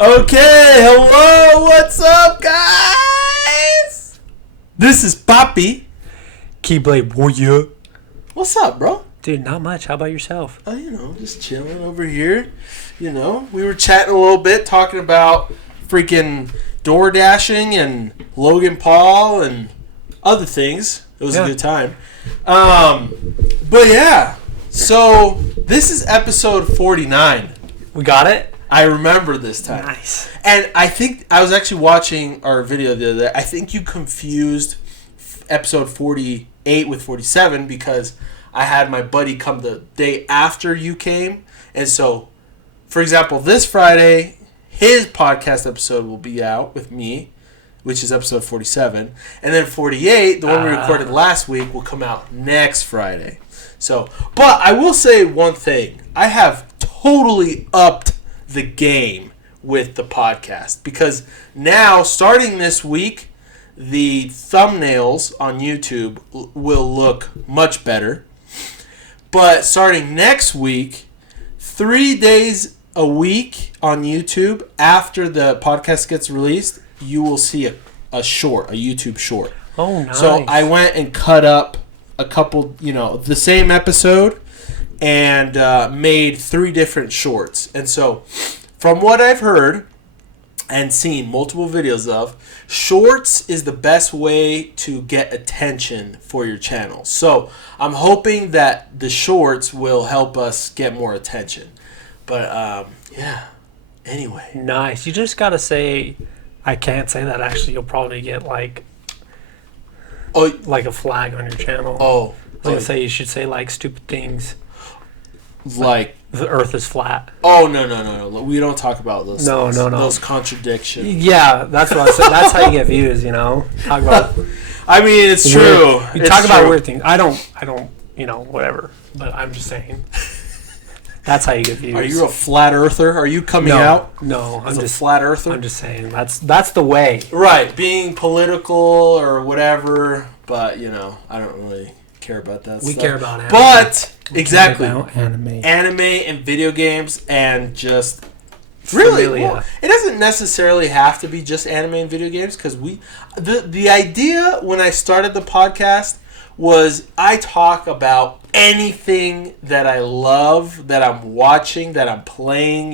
Okay, hello, what's up, guys? This is Poppy. Keyblade Warrior. What's up, bro? Dude, not much. How about yourself? Just chilling over here. We were chatting a little bit, talking about freaking door dashing and Logan Paul and other things. It was a good time. But yeah, so this is episode 49. We got it? I remember this time. Nice. And I think I was actually watching our video the other day. I think you confused episode 48 with 47 because I had my buddy come the day after you came. And so, for example, this Friday, his podcast episode will be out with me, which is episode 47. And then 48, the one we recorded last week, will come out next Friday. So, but I will say one thing. I have totally upped the game with the podcast because now, starting this week, the thumbnails on YouTube will look much better. But starting next week, 3 days a week on YouTube after the podcast gets released, you will see a YouTube short. Oh, nice. So I went and cut up a couple, the same episode and made 3 different shorts. And so, from what I've heard and seen multiple videos of, shorts is the best way to get attention for your channel. So I'm hoping that the shorts will help us get more attention. But yeah, anyway. Nice. You just gotta say, I can't say that actually. You'll probably get like a flag on your channel. I was gonna say you should say like stupid things. Like the earth is flat. Oh, no. We don't talk about those things. No. Those contradictions. Yeah, that's what I said. That's how you get views, Talk about I mean, it's true. You talk about weird things. I don't, whatever. But I'm just saying. That's how you get views. Are you a flat earther? Are you coming out? No, I'm just a flat earther. I'm just saying that's the way. Right, being political or whatever, but I don't really care about that. We stuff. Care about anime. But exactly, anime and video games and just really, it doesn't necessarily have to be just anime and video games because the idea when I started the podcast was I talk about anything that I love, that I'm watching, that I'm playing,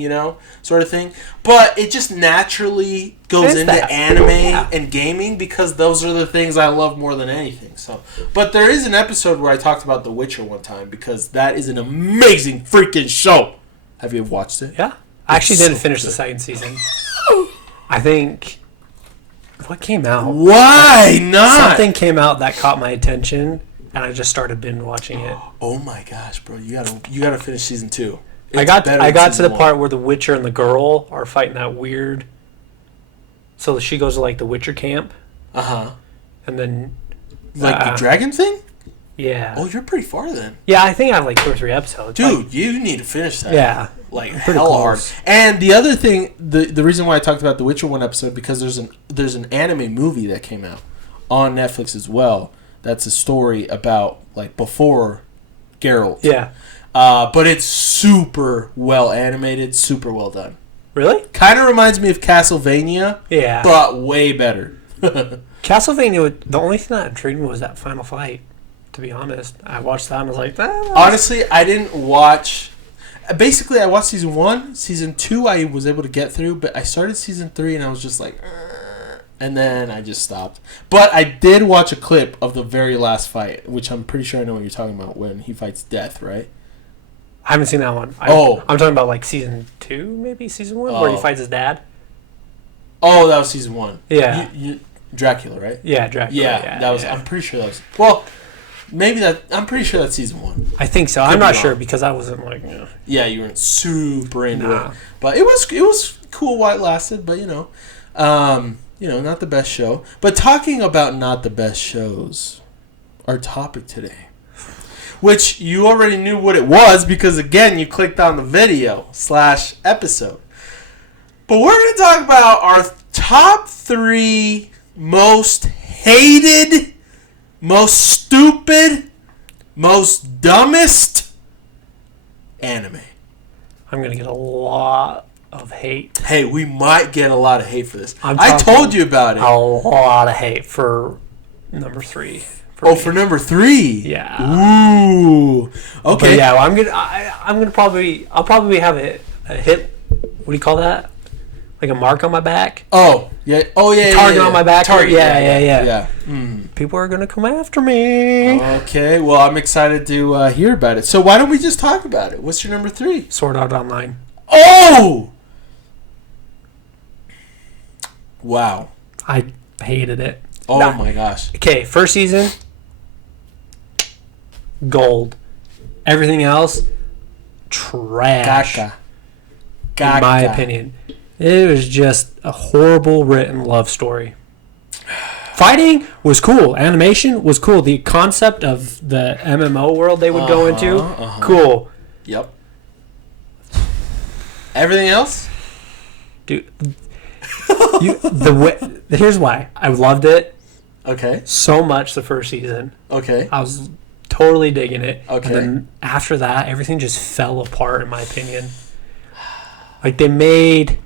sort of thing. But it just naturally goes into anime and gaming because those are the things I love more than anything. So, but there is an episode where I talked about The Witcher one time because that is an amazing freaking show. Have you ever watched it? Yeah. I actually didn't finish the second season. I think... What came out? Why not? Something came out that caught my attention, and I just started binge watching it. Oh my gosh, bro! You gotta finish season 2. I got to the part where the Witcher and the girl are fighting that weird. So she goes to like the Witcher camp. And then the dragon thing. Yeah. Oh, you're pretty far then. Yeah, I think I have like 2 or 3 episodes. Dude, you need to finish that. Yeah. Like hell hard. And the other thing, the reason why I talked about the Witcher one episode because there's an anime movie that came out on Netflix as well. That's a story about like before Geralt. Yeah. But it's super well animated, super well done. Really? Kind of reminds me of Castlevania. Yeah. But way better. Castlevania, the only thing that intrigued me was that final fight. To be honest, I watched that and was like, honestly, I didn't watch. Basically, I watched season 1. Season 2, I was able to get through, but I started season 3 and I was just like, and then I just stopped. But I did watch a clip of the very last fight, which I'm pretty sure I know what you're talking about when he fights Death, right? I haven't seen that one. I'm talking about like season 2, maybe season 1, where he fights his dad. Oh, that was season 1. Yeah, Dracula, right? Yeah, Dracula. Yeah, that was. Yeah. I'm pretty sure that was. Well. Maybe I'm pretty sure that's season 1. I think so. I'm not sure because I wasn't like. Yeah, you weren't super into it, but it was cool while it lasted. But not the best show. But talking about not the best shows, our topic today, which you already knew what it was because again you clicked on the video /episode. But we're going to talk about our top 3 most hated. Most stupid, most dumbest anime. I'm going to get a lot of hate. Hey, we might get a lot of hate for this. I told you about it. A lot of hate for number 3. For number 3. Yeah. Ooh. Okay. But yeah, well, I'll probably have a hit. What do you call that? Like a mark on my back. Oh yeah. Target on my back. Target. Yeah. People are gonna come after me. Okay. Well, I'm excited to hear about it. So why don't we just talk about it? What's your number 3? Sword Art Online. Oh. Wow. I hated it. Oh my gosh. Okay, first season. Gold. Everything else, trash. Gaga. In my opinion. It was just a horrible written love story. Fighting was cool. Animation was cool. The concept of the MMO world they would go into, cool. Yep. Everything else? Dude, here's why. I loved it. Okay. So much the first season. Okay. I was totally digging it. Okay. And then after that, everything just fell apart, in my opinion. Like, they made...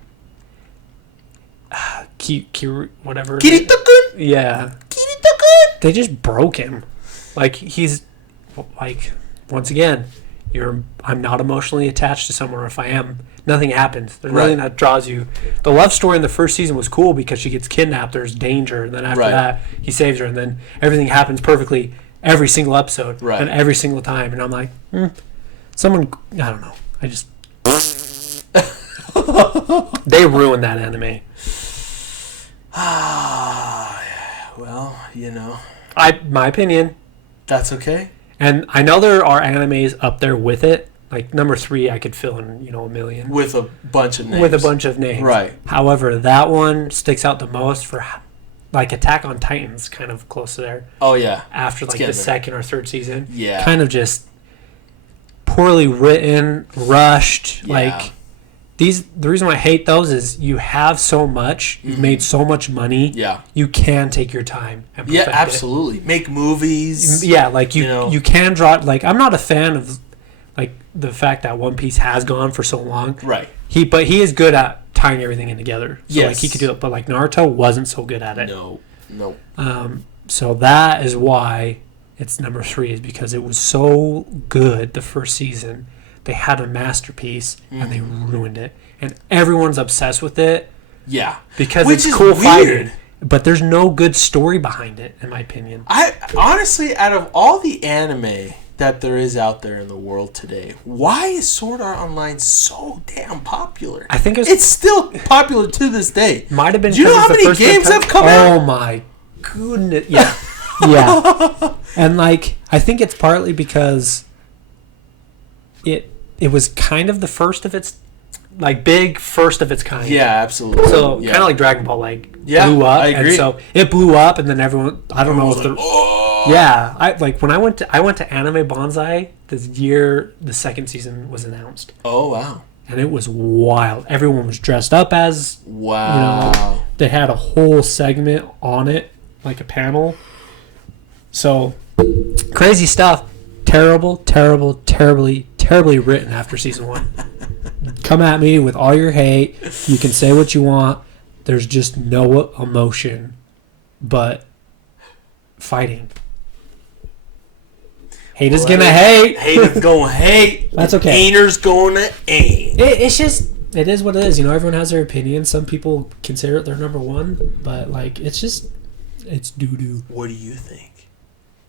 whatever. Kirito-kun? Yeah. Kirito-kun? They just broke him. Like, he's... Like, once again, I'm not emotionally attached to someone, or if I am, nothing happens. There's nothing that draws you. The love story in the first season was cool because she gets kidnapped, there's danger, and then after that, he saves her, and then everything happens perfectly every single episode and every single time. And I'm like, someone... I don't know. I just... They ruined that anime. Well, you know. My opinion. That's okay. And I know there are animes up there with it. Like number 3, I could fill in, a million. With a bunch of names. Right. However, that one sticks out the most for, like, Attack on Titan's kind of close to there. Oh, yeah. After, like, the second or third season. Yeah. Kind of just poorly written, rushed. Yeah. Like, the reason why I hate those is you have so much, you've made so much money. Yeah. You can take your time and perfect it. Absolutely. Make movies. Yeah, like, you can draw... Like, I'm not a fan of... Like, the fact that One Piece has gone for so long. Right. But he is good at tying everything in together. So, yes. like, he could do it. But, like, Naruto wasn't so good at it. No. So that is why it's number 3, is because it was so good the first season. They had a masterpiece, and they ruined it. And everyone's obsessed with it. Yeah. Because it's cool fighting. But there's no good story behind it, in my opinion. I honestly, out of all the anime that there is out there in the world today, why is Sword Art Online so damn popular? I think it's still popular to this day. Might have been. Do you know how many games have come out? Oh my goodness! Yeah, yeah. And like, I think it's partly because it was kind of the first of its, like, big first of its kind. Yeah, absolutely. So kind of like Dragon Ball, like, blew up. I agree. And so it blew up, and then everyone. I don't know if Yeah, I when I went to Anime Bonsai this year, the second season was announced. Oh wow! And it was wild. Everyone was dressed up as they had a whole segment on it, like a panel. So crazy stuff. Terribly written after season 1. Come at me with all your hate. You can say what you want. There's just no emotion, but fighting. Haters gonna hate. Haters gonna hate. That's okay. Haters gonna hate. It is what it is. Everyone has their opinion. Some people consider it their number 1, but like it's doo-doo. What do you think?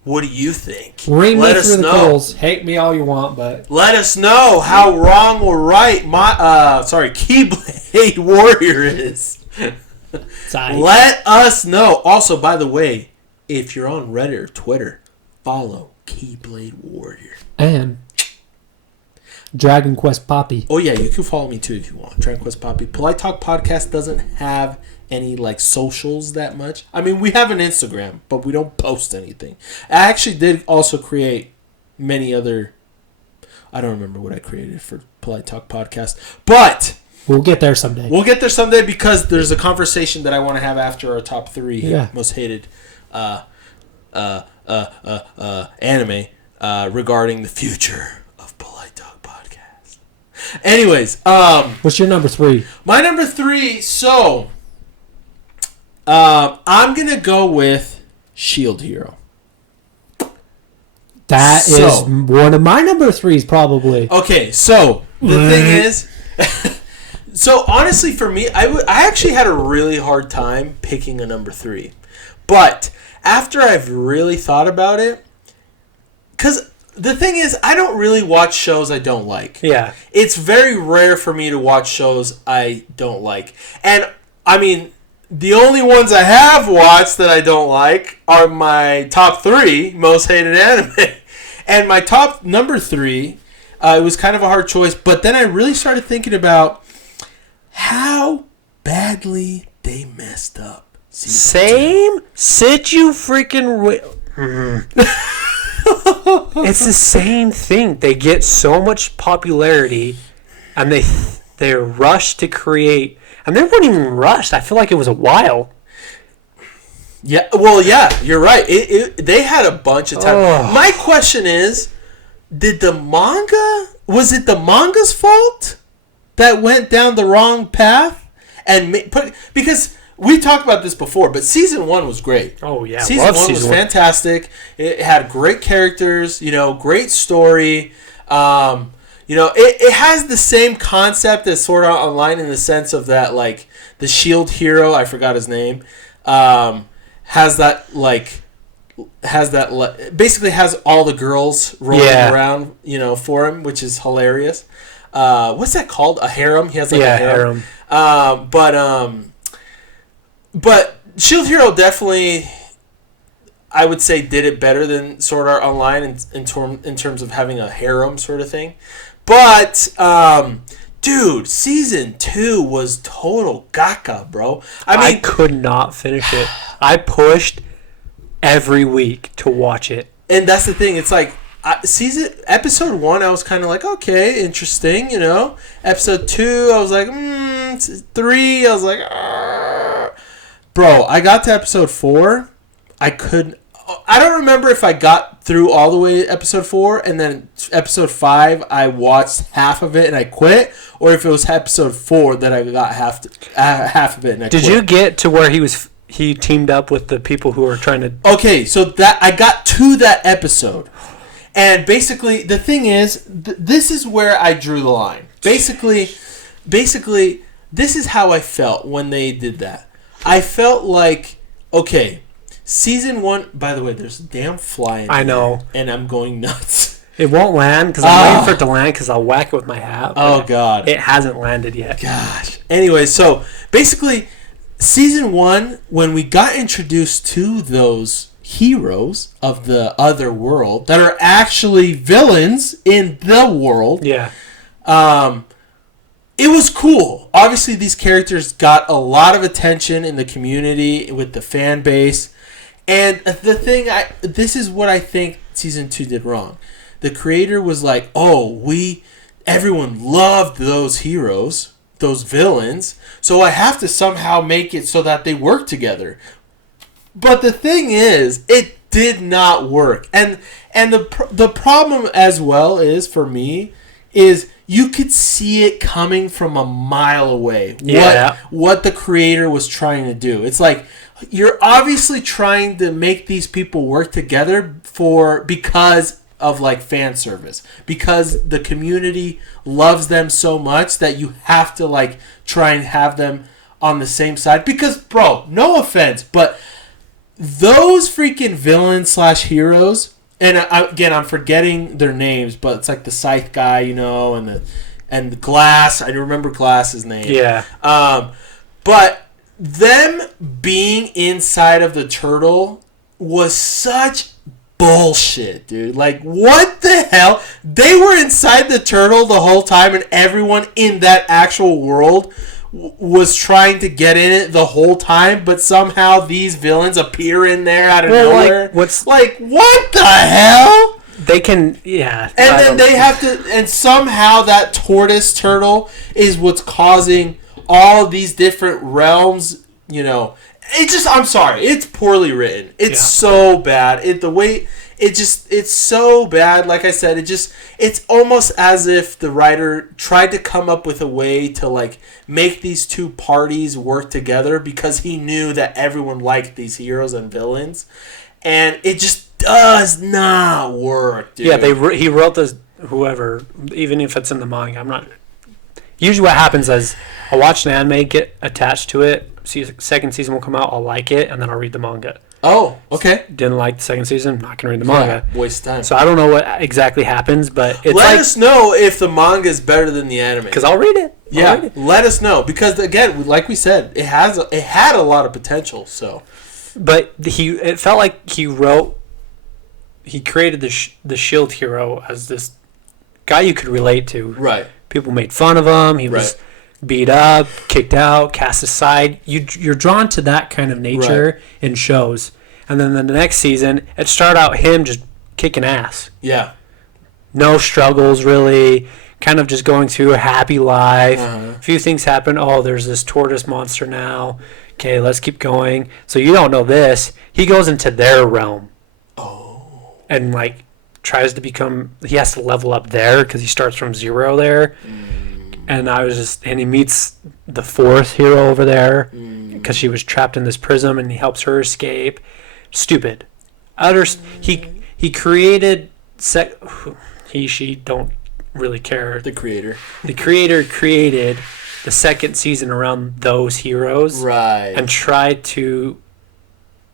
Ring me through the coals. Hate me all you want, but let us know how wrong or right my Keyblade Warrior is. Let us know. Also, by the way, if you're on Reddit or Twitter, follow Keyblade Warrior and Dragon Quest Poppy. Oh yeah, you can follow me too if you want. Dragon Quest Poppy. Polite Talk Podcast doesn't have any like socials that much. I mean, we have an Instagram, but we don't post anything. I actually did also create many other. I don't remember what I created for Polite Talk Podcast, but we'll get there someday. Because there's a conversation that I want to have after our top 3 most hated anime regarding the future of Polite Talk Podcast. Anyways, what's your number 3? My number 3. So, I'm gonna go with Shield Hero. That is one of my number 3s, probably. Okay, so the thing is, so honestly, for me, I actually had a really hard time picking a number 3, but after I've really thought about it, because the thing is, I don't really watch shows I don't like. Yeah, it's very rare for me to watch shows I don't like, and I mean, the only ones I have watched that I don't like are my top 3 most hated anime. And my top number 3, it was kind of a hard choice, but then I really started thinking about how badly they messed up. Same? Sit you freaking... It's the same thing. They get so much popularity, and they rush to create... And they weren't even rushed. I feel like it was a while. Yeah, well, yeah, you're right. They had a bunch of time. Oh. My question is, was it the manga's fault that went down the wrong path? Because we talked about this before, but season 1 was great. Oh, yeah. Season 1 was fantastic. It had great characters, great story. It has the same concept as Sword Art Online in the sense of that, like, the Shield Hero, I forgot his name, basically has all the girls rolling around, for him, which is hilarious. What's that called? A harem? He has a harem. But Shield Hero definitely, I would say, did it better than Sword Art Online in terms of having a harem sort of thing. But, dude, season 2 was total gaga, bro. I could not finish it. I pushed every week to watch it. And that's the thing. It's like, episode 1, I was kind of like, okay, interesting, Episode 2, I was like, 3, I was like, argh. Bro, I got to episode 4. I don't remember if I got through all the way to episode 4 and then episode 5 I watched half of it and I quit, or if it was episode 4 that I got half of it and I quit. Did you get to where he teamed up with the people who were trying to... Okay, so that I got to that episode. And basically, the thing is, this is where I drew the line. Basically, this is how I felt when they did that. I felt like, okay, season 1... By the way, there's a damn fly in I know. And I'm going nuts. It won't land because I'm waiting for it to land because I'll whack it with my hat. Oh, God. It hasn't landed yet. Gosh. Anyway, so basically, season 1, when we got introduced to those heroes of the other world that are actually villains in the world, it was cool. Obviously, these characters got a lot of attention in the community with the fan base. And the thing, this is what I think season 2 did wrong. The creator was like, everyone loved those heroes, those villains, so I have to somehow make it so that they work together. But the thing is, it did not work. And the problem as well is, for me, is you could see it coming from a mile away. Yeah. What the creator was trying to do. It's like, you're obviously trying to make these people work together because of like fan service, because the community loves them so much that you have to like try and have them on the same side. Because, bro, no offense, but those freaking villains / heroes, and again, I'm forgetting their names, but it's like the Scythe guy, and the Glass. I remember Glass's name. Yeah. But them being inside of the turtle was such bullshit, dude. Like, what the hell? They were inside the turtle the whole time, and everyone in that actual world was trying to get in it the whole time, but somehow these villains appear in there out of nowhere. What the hell? They can, yeah. And then they have to, and somehow that tortoise turtle is what's causing all these different realms, It just, I'm sorry, it's poorly written. It's so bad. The way it's so bad. Like I said, it's almost as if the writer tried to come up with a way to like make these two parties work together because he knew that everyone liked these heroes and villains, and it just does not work, dude. Yeah, he wrote this. Whoever, even if it's in the manga, I'm not. Usually, what happens is I'll watch an anime, get attached to it. See, second season will come out. I'll like it, and then I'll read the manga. Oh, okay. Didn't like the second season. Not gonna read the manga. Yeah, waste of time. So I don't know what exactly happens, but it's let us know if the manga is better than the anime. Because I'll read it. Let us know because again, like we said, it had a lot of potential. So, but it felt like he created the Shield hero as this guy you could relate to. Right. People made fun of him. He was beat up, kicked out, cast aside. You're drawn to that kind of nature in shows. And then the next season, it started out him just kicking ass. Yeah. No struggles, really. Kind of just going through a happy life. A few things happen. Oh, there's this tortoise monster now. Okay, let's keep going. So you don't know this. He goes into their realm. Oh. And, like, tries to become... He has to level up there because he starts from 0 there. And and he meets the 4th hero over there because she was trapped in this prism and he helps her escape. Stupid. He created... She, don't really care. The creator. The creator created the second season around those heroes. Right. And tried to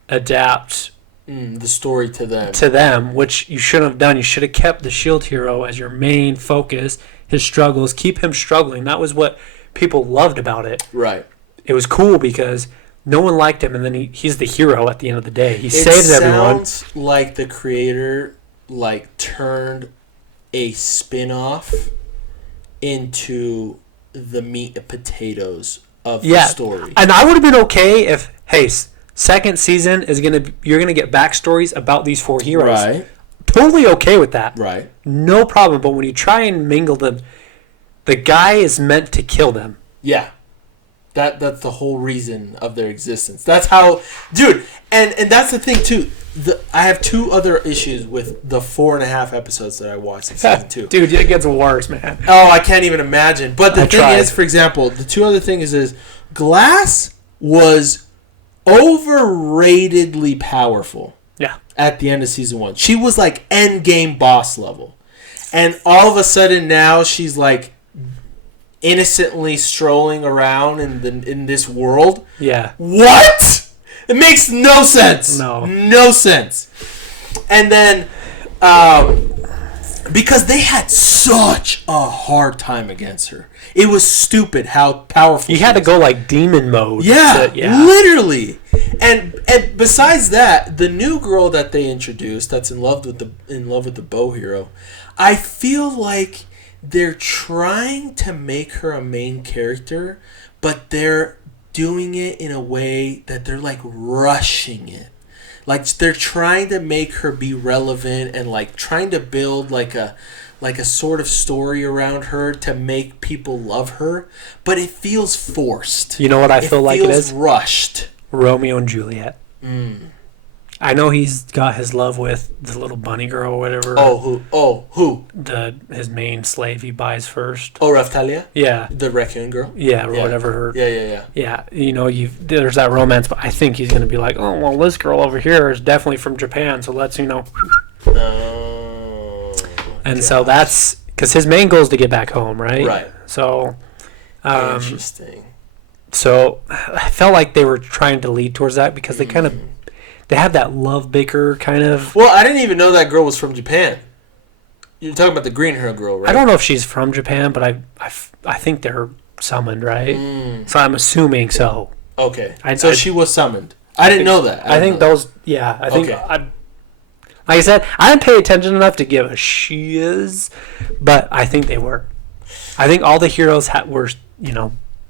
adapt... the story to them, which you shouldn't have done. You should have kept the Shield hero as your main focus, his struggles, keep him struggling. That was what people loved about it. Right. It was cool because no one liked him, and then he's the hero at the end of the day. He saves everyone. It sounds like the creator turned a spin-off into the meat and potatoes of the story. And I would have been okay if, hey, second season you're gonna get backstories about these 4 heroes. Right. Totally okay with that. Right. No problem. But when you try and mingle them, the guy is meant to kill them. Yeah. That's the whole reason of their existence. That's how, dude. And that's the thing too. I have 2 other issues with the 4.5 episodes that I watched in season 2. Dude, it gets worse, man. Oh, I can't even imagine. But the thing is, for example, the 2 other things is Glass was overratedly powerful. Yeah. At the end of season 1. She was like end game boss level. And all of a sudden now she's like innocently strolling around in this world. Yeah. What? It makes no sense. No sense. And then because they had such a hard time against her. It was stupid how powerful you had to go like demon mode. Yeah, literally. And besides that, the new girl that they introduced that's in love with the bow hero, I feel like they're trying to make her a main character, but they're doing it in a way that they're like rushing it. Like they're trying to make her be relevant and like trying to build like a sort of story around her to make people love her, but it feels forced. You know what I feel like it is? Rushed. Romeo and Juliet. I know he's got his love with the little bunny girl or whatever. Who? His main slave he buys first. Oh, Raftalia? Yeah. The raccoon girl? Yeah, or whatever her... Yeah. Yeah, you know, there's that romance, but I think he's going to be like, oh, well, this girl over here is definitely from Japan, so let's, And so that's... Because his main goal is to get back home, right? Right. So... Interesting. So I felt like they were trying to lead towards that because they kind of... They have that love baker kind of... Well, I didn't even know that girl was from Japan. You're talking about the green hair girl, right? I don't know if she's from Japan, but I think they're summoned, right? So I'm assuming so. Okay. So she was summoned. I didn't know that. I think those... Yeah, I think... Okay. Like I said, I didn't pay attention enough to give a shiz, but I think they were. I think all the heroes were,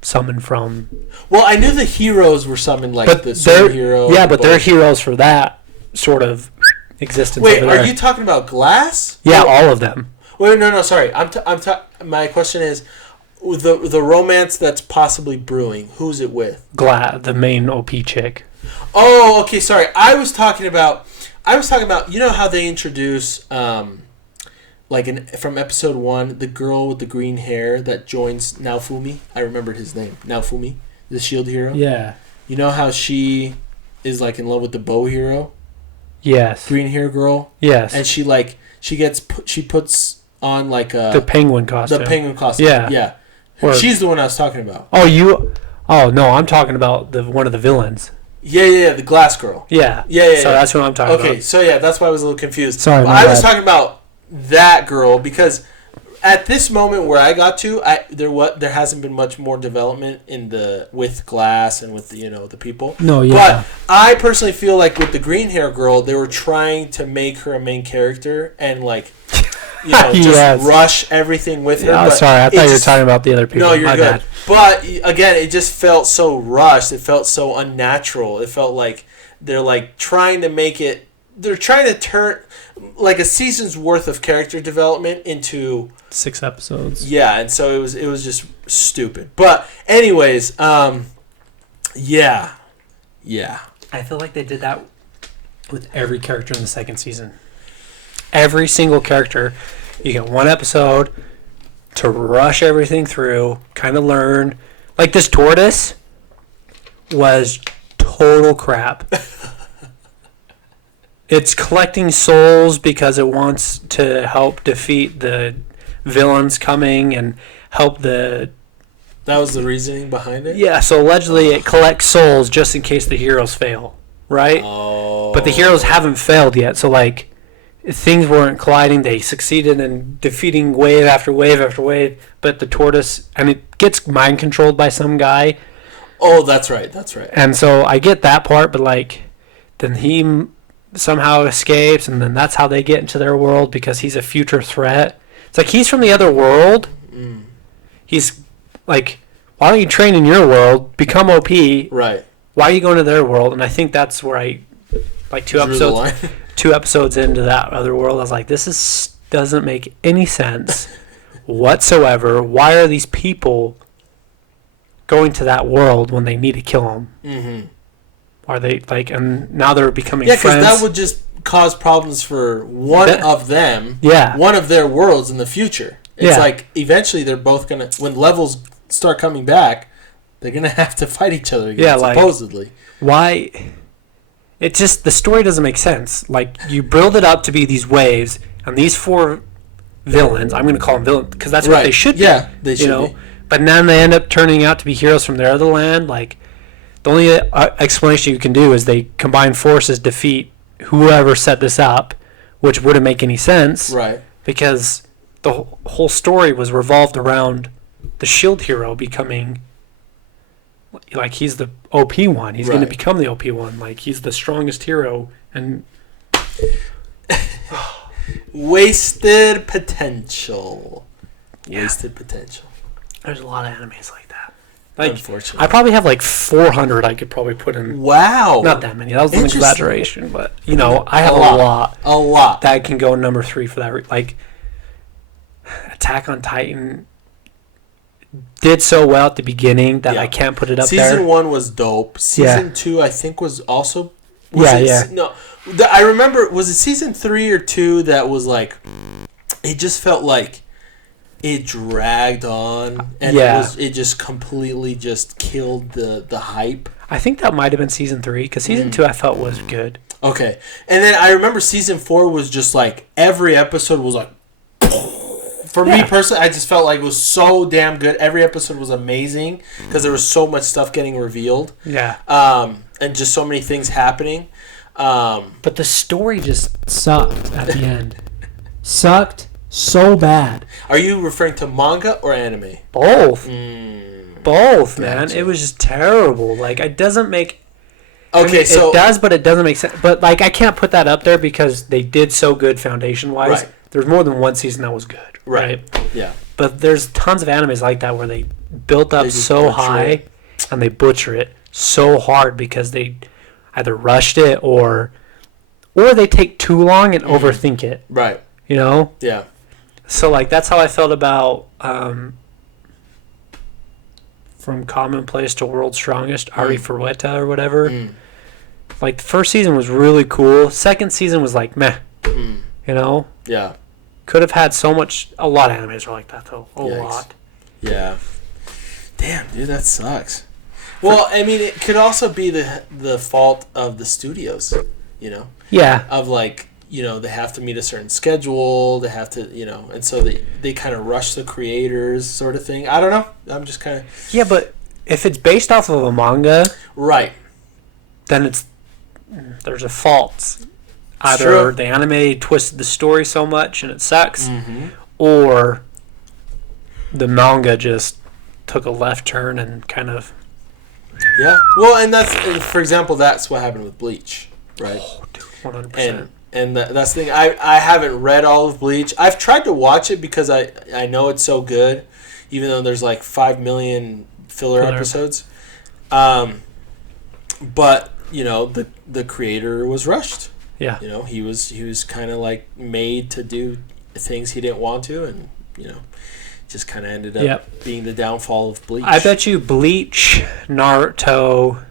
summoned from... Well, I knew the heroes were summoned, like the superhero. Yeah, but they're heroes for that sort of existence. Wait, are you talking about Glass? Yeah, all of them. Wait, no, sorry. My question is, the romance that's possibly brewing, who's it with? Glass, the main OP chick. Oh, okay, sorry. I was talking about I was talking about, you know how they introduce, from episode 1, the girl with the green hair that joins Naofumi. I remembered his name. Naofumi, the shield hero. Yeah. You know how she is like in love with the bow hero? Yes. Green hair girl? Yes. And she puts on like the penguin costume. The penguin costume. Yeah. Yeah. Or, she's the one I was talking about. Oh, no, I'm talking about one of the villains. Yeah, the glass girl. Yeah. So that's what I'm talking about. Okay, so yeah, that's why I was a little confused. Sorry, I was talking about that girl because at this moment where I got to, there hasn't been much more development with Glass and with the people. No, yeah. But I personally feel like with the green hair girl, they were trying to make her a main character and just rush everything with her. Yeah, sorry, I thought you were talking about the other people. No, you're My good. bad. But again, it just felt so rushed. It felt so unnatural. It felt like they're like trying to make it. They're trying to turn like a season's worth of character development into 6 episodes. Yeah, and so it was just stupid. But anyways, yeah. I feel like they did that with every character in the second season. Every single character, you get 1 episode to rush everything through, kind of learn. Like this tortoise was total crap. It's collecting souls because it wants to help defeat the villains coming and help the... That was the reasoning behind it? Yeah, so allegedly it collects souls just in case the heroes fail, right? Oh. But the heroes haven't failed yet, so like things weren't colliding. They succeeded in defeating wave after wave after wave, but the tortoise... And it gets mind controlled by some guy. Oh, that's right. And so I get that part, but like then he somehow escapes, and then that's how they get into their world because he's a future threat. It's like he's from the other world. He's like, why don't you train in your world, become OP? Right. Why are you going to their world? And I think that's where I, like 2 episodes into that other world, I was like, doesn't make any sense whatsoever. Why are these people going to that world when they need to kill them? Mm-hmm. Are they like, and now they're becoming friends? Yeah, because that would just cause problems for one of them. Yeah. One of their worlds in the future. It's like eventually they're both gonna, when levels start coming back, they're gonna have to fight each other again. Yeah, supposedly. Why? It just, the story doesn't make sense. Like you build it up to be these waves, and these 4 villains. I'm gonna call them villains because that's what they should be. Yeah, they should be. But then they end up turning out to be heroes from their other land. Like the only explanation you can do is they combine forces, defeat whoever set this up, which wouldn't make any sense. Right. Because the whole story was revolved around the shield hero becoming, like, he's the OP one. He's going to become the OP one. Like, he's the strongest hero. And wasted potential. Yeah. Wasted potential. There's a lot of animes like that. Like, unfortunately. I probably have like 400 I could probably put in. Wow. Not that many. That was an exaggeration. But, I have a lot. A lot. That can go number 3 for that. Like, Attack on Titan did so well at the beginning that I can't put it up there. Season 1 was dope. Season 2, I think, was also... No. I remember, was it season 3 or 2 that was like... It just felt like it dragged on. And it just completely just killed the hype. I think that might have been season 3, because season 2 I felt was good. Okay. And then I remember season 4 was just like... Every episode was like... For me personally, I just felt like it was so damn good. Every episode was amazing because there was so much stuff getting revealed. Yeah. And just so many things happening. But the story just sucked at the end. Sucked so bad. Are you referring to manga or anime? Both. Both, man. It was just terrible. Like, it doesn't make... Okay, so... It does, but it doesn't make sense. But, like, I can't put that up there because they did so good foundation-wise. Right. There's more than one season that was good. Right. Yeah. But there's tons of animes like that where they built up so high and they butcher it so hard because they either rushed it or they take too long and overthink it. Right. Yeah. So, like, that's how I felt about From Commonplace to World's Strongest, Ari Ferretta or whatever. like the first season was really cool. Second season was like meh. You know? Yeah. Could have had so much. A lot of animes are like that though. A Yikes. lot. Yeah. Damn, dude, that sucks. Well, I mean, it could also be the fault of the studios, you know? Yeah. Of like, you know, they have to meet a certain schedule, they have to, you know, and so they kind of rush the creators sort of thing. I don't know. I'm just kind of... Yeah, but if it's based off of a manga... Right. Then there's a fault. Either True. the anime twisted the story so much and it sucks, Mm-hmm. or the manga just took a left turn and kind of... Yeah. Well, and that's, for example, that's what happened with Bleach, right? Oh, dude, 100%. And that's the thing. I haven't read all of Bleach. I've tried to watch it because I know it's so good, even though there's like 5 million filler episodes. But, you know, the creator was rushed. Yeah. You know, he was kind of like made to do things he didn't want to, and, you know, just kind of ended up being the downfall of Bleach. I bet you Bleach, Naruto,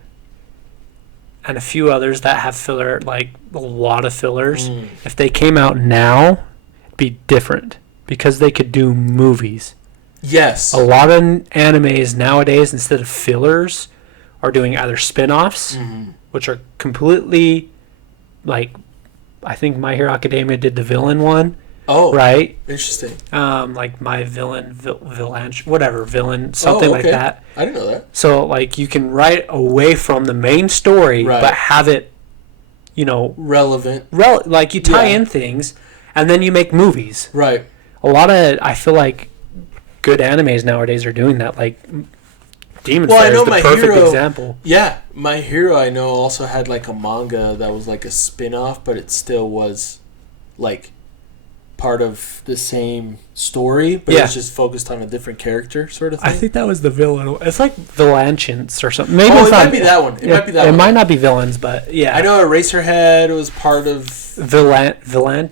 and a few others that have filler, like a lot of fillers, if they came out now, it'd be different because they could do movies. Yes. A lot of animes nowadays, instead of fillers, are doing either spin-offs, which are completely, like, I think My Hero Academia did the villain one. Oh, right. Interesting. Like My Villain, villain, something like that. I didn't know that. So, like, you can write away from the main story, but have it, you know, relevant. Like, you tie in things, and then you make movies. Right. A lot of, I feel like, good animes nowadays are doing that. Like, Demon Slayer is the perfect example. Yeah, My Hero, I know, also had, like, a manga that was, like, a spin-off, but it still was, like, part of the same story, but it's just focused on a different character, sort of thing. I think that was the villain. It's like Villancians or something. Maybe it might be that one. It might not be villains, but yeah. I know Eraserhead was part of... Villain.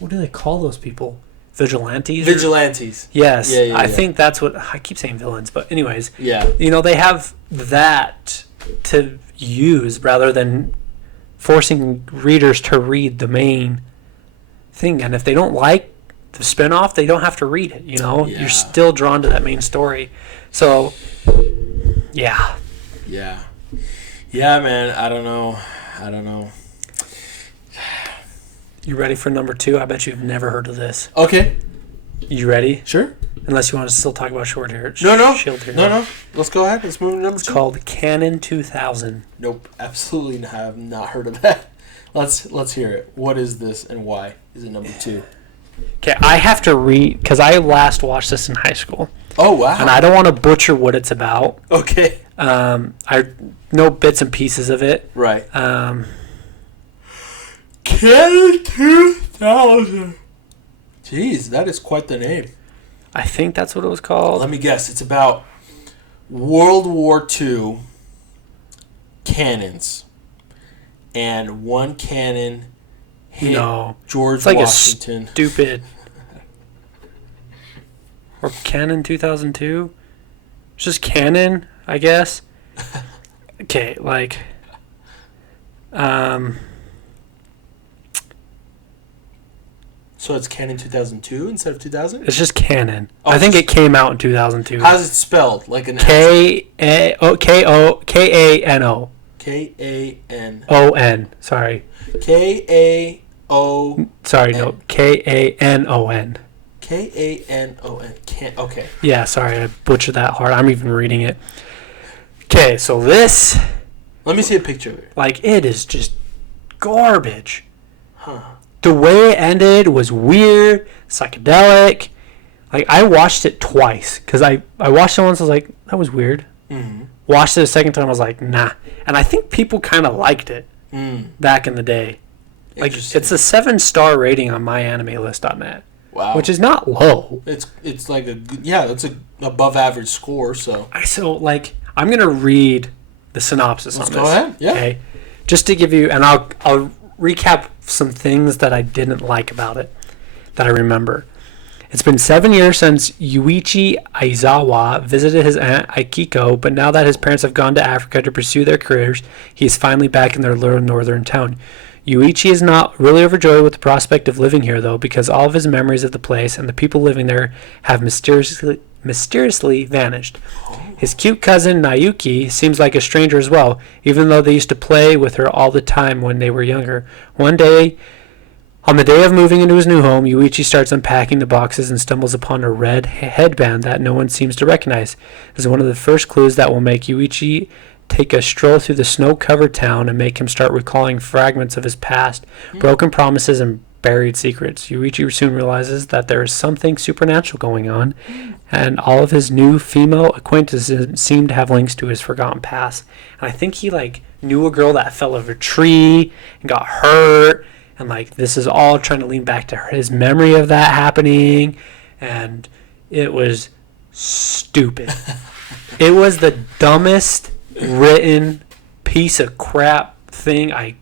What do they call those people? Vigilantes? Vigilantes. Yes. I think that's what... I keep saying villains, but anyways. Yeah. You know, they have that to use rather than forcing readers to read the main thing. And if they don't like the spinoff, they don't have to read it, you know? You're still drawn to that main story. So, yeah. Yeah. Yeah, man. I don't know. You ready for number 2? I bet you've never heard of this. Okay. You ready? Sure. Unless you want to still talk about Short Hair. No. Shield Hero. No. Let's go ahead. Let's move to number 2. It's called Canon 2000. Nope. Absolutely have not heard of that. Let's hear it. What is this and why is it number 2? Okay, I have to read because I last watched this in high school. Oh, wow. And I don't want to butcher what it's about. Okay. I know bits and pieces of it. Right. Canon 2000. Jeez, that is quite the name. I think that's what it was called. Let me guess. It's about World War II cannons. And one cannon hit George Washington. A stupid... Or Canon 2002? It's just Canon, I guess. Okay, like... So it's Canon 2002 instead of 2000? It's just Canon. I think it came out in 2002. How's it spelled? Like an K-A-N-O. K-A-N-O-N. Sorry. K-A-O... Sorry, no. K-A-N-O-N. K-A-N-O-N. Okay. Yeah, sorry, I butchered that hard. I'm even reading it. Okay, so this... Let me see a picture of it. Like, it is just garbage. Huh. The way it ended was weird, psychedelic. Like, I watched it twice. Because I watched it once, I was like, that was weird. Mm-hmm. Watched it a second time, I was like, nah. And I think people kind of liked it back in the day. Like, it's a 7-star rating on myanimelist.net. Wow. Which is not low. It's like that's a above average score, so. So, like, I'm going to read the synopsis on this. Go ahead, yeah. Okay? Just to give you, and I'll recap some things that I didn't like about it that I remember. It's been 7 years since Yuichi Aizawa visited his aunt Aikiko, but now that his parents have gone to Africa to pursue their careers, he is finally back in their little northern town. Yuichi is not really overjoyed with the prospect of living here, though, because all of his memories of the place and the people living there have mysteriously vanished. His cute cousin Nayuki seems like a stranger as well, even though they used to play with her all the time when they were younger. One day, on the day of moving into his new home, Yuichi starts unpacking the boxes and stumbles upon a red headband that no one seems to recognize. This is one of the first clues that will make Yuichi take a stroll through the snow-covered town and make him start recalling fragments of his past, broken promises, and buried secrets. Yuichi soon realizes that there is something supernatural going on, and all of his new female acquaintances seem to have links to his forgotten past. And I think he, knew a girl that fell over a tree and got hurt, and, this is all trying to lean back to his memory of that happening, and it was stupid. It was the dumbest written piece of crap thing. I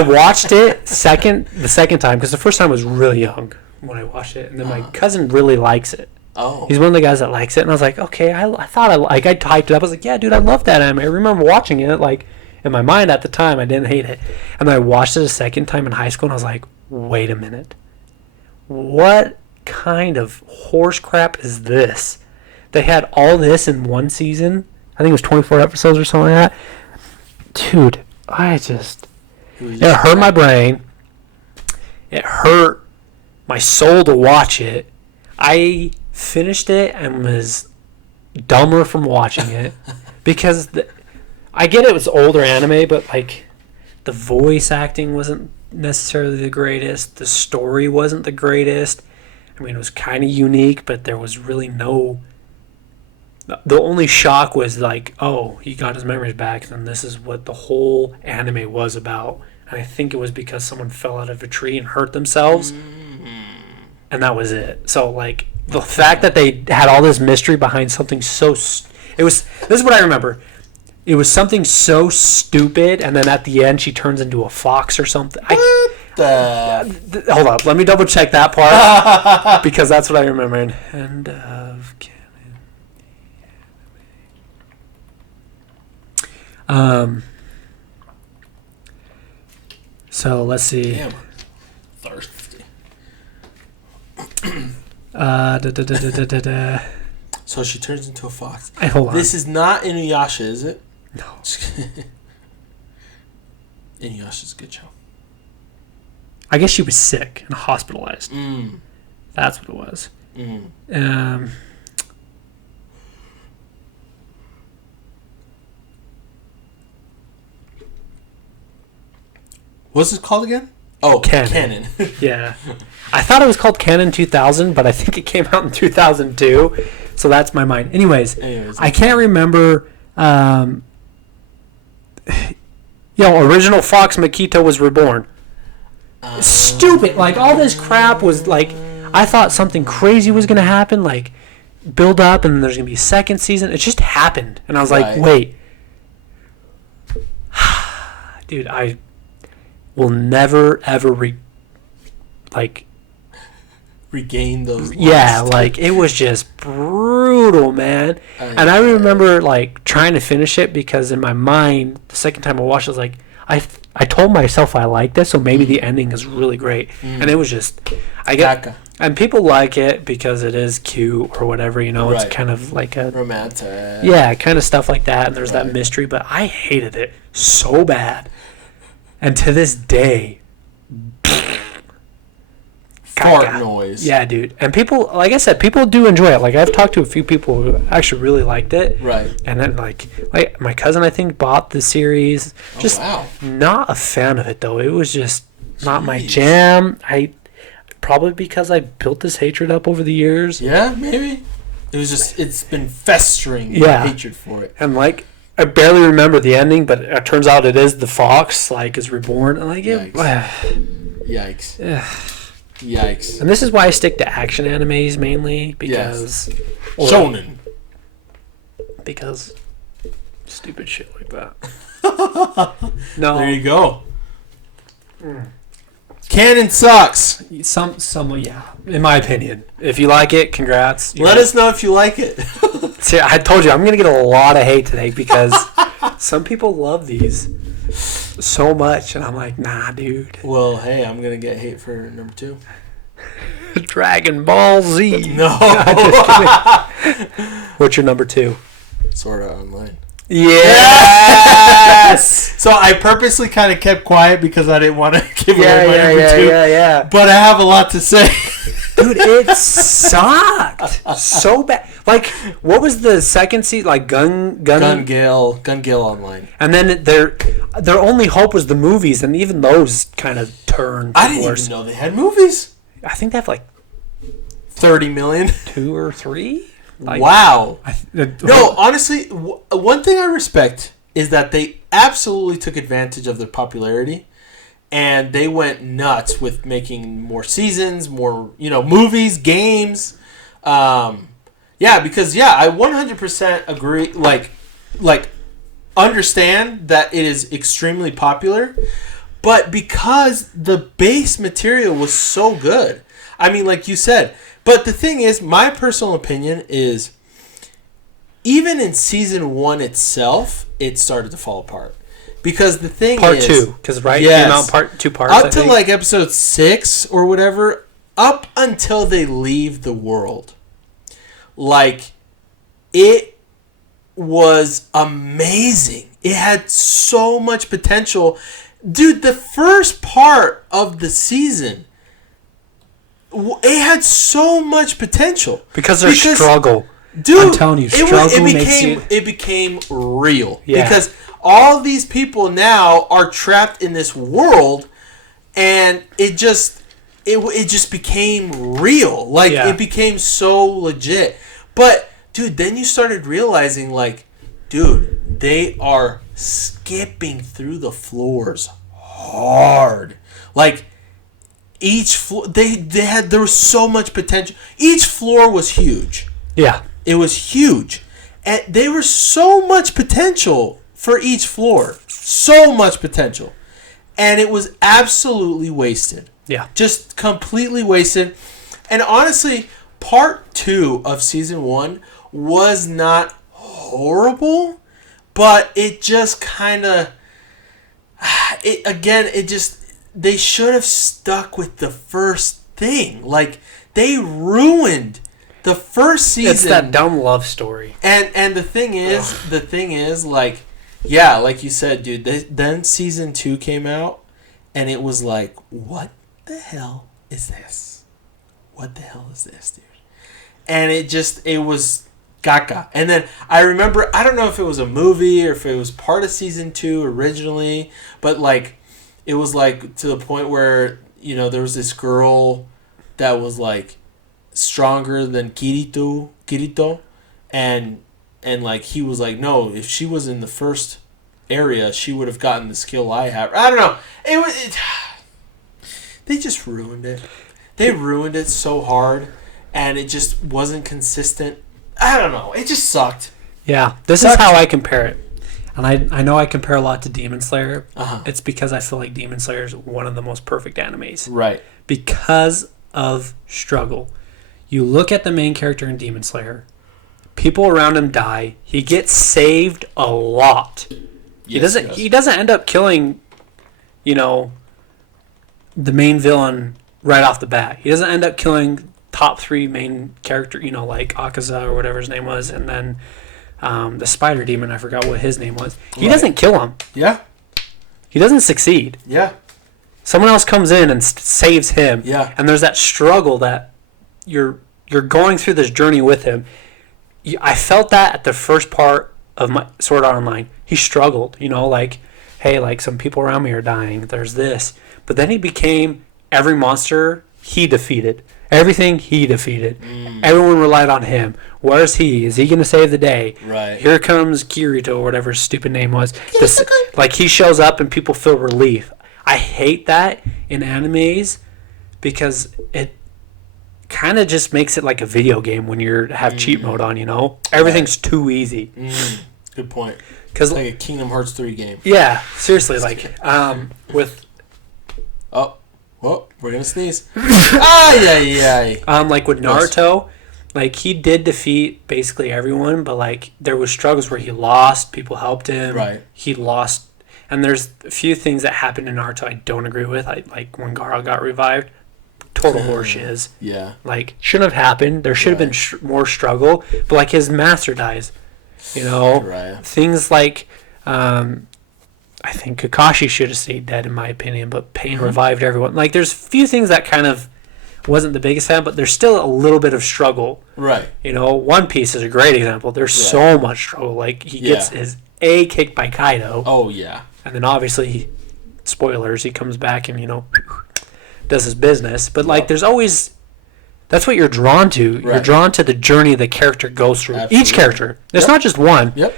watched it the second time because the first time I was really young when I watched it, and then my cousin really likes it. Oh, he's one of the guys that likes it, and I was like, okay, I thought I typed it up. I was like, yeah, dude, I love that anime. I remember watching it. In my mind at the time, I didn't hate it, and then I watched it a second time in high school, and I was like, wait a minute, what kind of horse crap is this? They had all this in one season. I think it was 24 episodes or something like that. Dude, it hurt my brain. It hurt my soul to watch it. I finished it and was dumber from watching it because I get it was older anime, but the voice acting wasn't necessarily the greatest. The story wasn't the greatest. I mean, it was kind of unique, but there was really no. The only shock was oh, he got his memories back, and this is what the whole anime was about. And I think it was because someone fell out of a tree and hurt themselves, and that was it. So the fact that they had all this mystery behind something so this is what I remember. It was something so stupid, and then at the end she turns into a fox or something. Hold up, let me double check that part because that's what I remember. End of so let's see. Damn. Thirsty. So she turns into a fox. Hey, hold on. This is not Inuyasha, is it? No. Inuyasha's a good show. I guess she was sick and hospitalized. That's what it was. What's it called again? Oh, Canon. Yeah. I thought it was called Canon 2000, but I think it came out in 2002. So that's my mind. Anyways, I can't remember. Original Fox Makito was reborn. Stupid. All this crap was I thought something crazy was going to happen. Build up and there's going to be a second season. It just happened. And I was like, wait. Dude, I will never, ever regain those. Yeah, it was just brutal, man. And I remember trying to finish it because in my mind, the second time I watched it, I was like, I told myself I liked this, so maybe the ending is really great. And it was just, and people like it because it is cute or whatever, It's kind of like a romantic. Yeah, kind of stuff like that. And there's that mystery, but I hated it so bad. And to this day, fart noise. Yeah, dude. And people, like I said, people do enjoy it. I've talked to a few people who actually really liked it. Right. And then, my cousin, I think, bought the series. Just not a fan of it, though. It was just not my jam. Probably because I built this hatred up over the years. Yeah, maybe. It was just, it's been festering. Hatred for it. And, I barely remember the ending, but it turns out it is the fox, is reborn. Yikes. Yikes. And this is why I stick to action animes mainly, because... Shonen. Because stupid shit like that. No. There you go. Canon sucks. Some, yeah. In my opinion, if you like it, congrats. Let us know if you like it. See, I told you I'm gonna get a lot of hate today because some people love these so much, and I'm like, nah, dude. Well, hey, I'm gonna get hate for number 2. Dragon Ball Z. No. What's your number 2? Sword Art Online. Yes. So I purposely kind of kept quiet because I didn't want to give away my number 2. Yeah. But I have a lot to say. Dude, it sucked so bad. Like, what was the second season? Like Gun Gale Online. And then their only hope was the movies, and even those kind of turned. I didn't even know they had movies. I think they have like 30 million, 2 or 3. Like, wow. No, honestly, one thing I respect is that they absolutely took advantage of their popularity, and they went nuts with making more seasons, more movies, games. Because I 100% agree. Like understand that it is extremely popular, but because the base material was so good. I mean, like you said. But the thing is, my personal opinion is, even in season 1 itself, it started to fall apart. Because the thing part is... Part 2, because came out two parts, up to like episode 6 or whatever, up until they leave the world. Like, it was amazing. It had so much potential. Dude, the first part of the season... it had so much potential because struggle. Dude, I'm telling you, it became real. Yeah. Because all these people now are trapped in this world, and it just became real. Like it became so legit. But dude, then you started realizing, like, dude, they are skipping through the floors hard. Like, each floor, there was so much potential. Each floor was huge. Yeah. It was huge. And there was so much potential for each floor. So much potential. And it was absolutely wasted. Yeah. Just completely wasted. And honestly, part 2 of season 1 was not horrible, but it just kind of... They should have stuck with the first thing. Like, they ruined the first season. It's that dumb love story. And the thing is, like, yeah, like you said, dude, then season 2 came out, and it was like, what the hell is this? What the hell is this, dude? And it was gaga. And then I remember, I don't know if it was a movie or if it was part of season 2 originally, but like, it was like to the point where, there was this girl that was like stronger than Kirito, and like he was like, no, if she was in the first area, she would have gotten the skill I have. I don't know. They just ruined it. They ruined it so hard, and it just wasn't consistent. I don't know. It just sucked. Yeah, this is how I compare it. And I know I compare a lot to Demon Slayer. Uh-huh. It's because I feel like Demon Slayer is one of the most perfect animes. Right. Because of struggle. You look at the main character in Demon Slayer. People around him die. He gets saved a lot. Yes, he doesn't end up killing, the main villain right off the bat. He doesn't end up killing top 3 main character, like Akaza or whatever his name was, and then the spider demon, I forgot what his name was. He doesn't kill him. Yeah. He doesn't succeed. Yeah. Someone else comes in and saves him. Yeah. And there's that struggle that you're going through this journey with him. I felt that at the first part of my Sword Art Online. He struggled, like, hey, like, some people around me are dying. There's this. But then he became every monster he defeated. Everything he defeated. Everyone relied on him. Where's he? Is he going to save the day? Right. Here comes Kirito, or whatever his stupid name was. Like, he shows up and people feel relief. I hate that in animes because it kind of just makes it like a video game when you have cheat mode on, Everything's too easy. Good point. Cause, like a Kingdom Hearts 3 game. Yeah, seriously. Like, with... Oh. We're gonna sneeze. Ay. Like with Naruto, like he did defeat basically everyone, but like there was struggles where he lost, people helped him. Right. He lost, and there's a few things that happened in Naruto I don't agree with. Like when Gaara got revived, total horseshiz. Yeah. Like shouldn't have happened. There should have been more struggle, but like his master dies. You know, things like. I think Kakashi should have stayed dead, in my opinion, but Pain revived everyone. Like, there's a few things that kind of wasn't the biggest fan, but there's still a little bit of struggle. Right. You know, One Piece is a great example. There's so much struggle. Like, he gets his A kicked by Kaido. Oh, yeah. And then, obviously, spoilers, he comes back and, you know, does his business. But, like, there's always... That's what you're drawn to. Right. You're drawn to the journey the character goes through. Absolutely. Each character. It's not just one. Yep.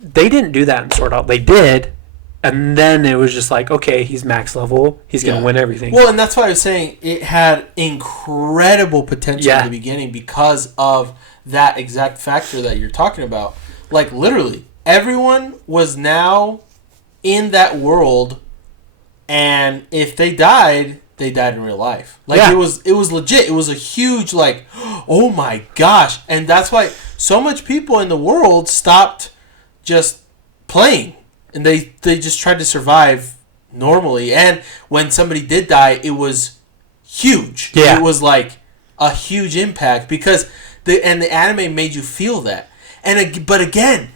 They didn't do that in Sword Art. They did... And then it was just like, okay, he's max level. He's going to win everything. Well, and that's why I was saying it had incredible potential in the beginning because of that exact factor that you're talking about. Like, literally, everyone was now in that world, and if they died in real life. Like, it was legit. It was a huge, like, oh my gosh. And that's why so much people in the world stopped just playing. And they just tried to survive normally. And when somebody did die, it was huge. Yeah. It was like a huge impact because the anime made you feel that. But again,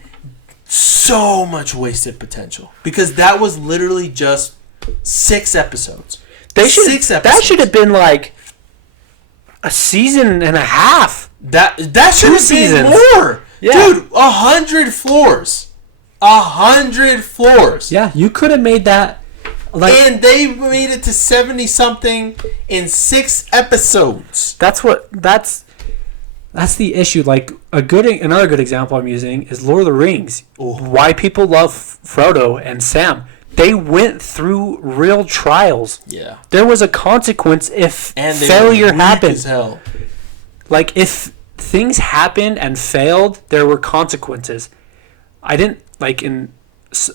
so much wasted potential because that was literally just 6 episodes. That should have been like a season and a half. That should have been more. Yeah. Dude, 100 floors. 100 floors. Yeah, you could have made that. Like, and they made it to 70 something in 6 episodes. That's the issue. Like another good example I'm using is Lord of the Rings. Ooh. Why people love Frodo and Sam. They went through real trials. Yeah. There was a consequence if failure happened. As hell. Like if things happened and failed, there were consequences. I didn't like in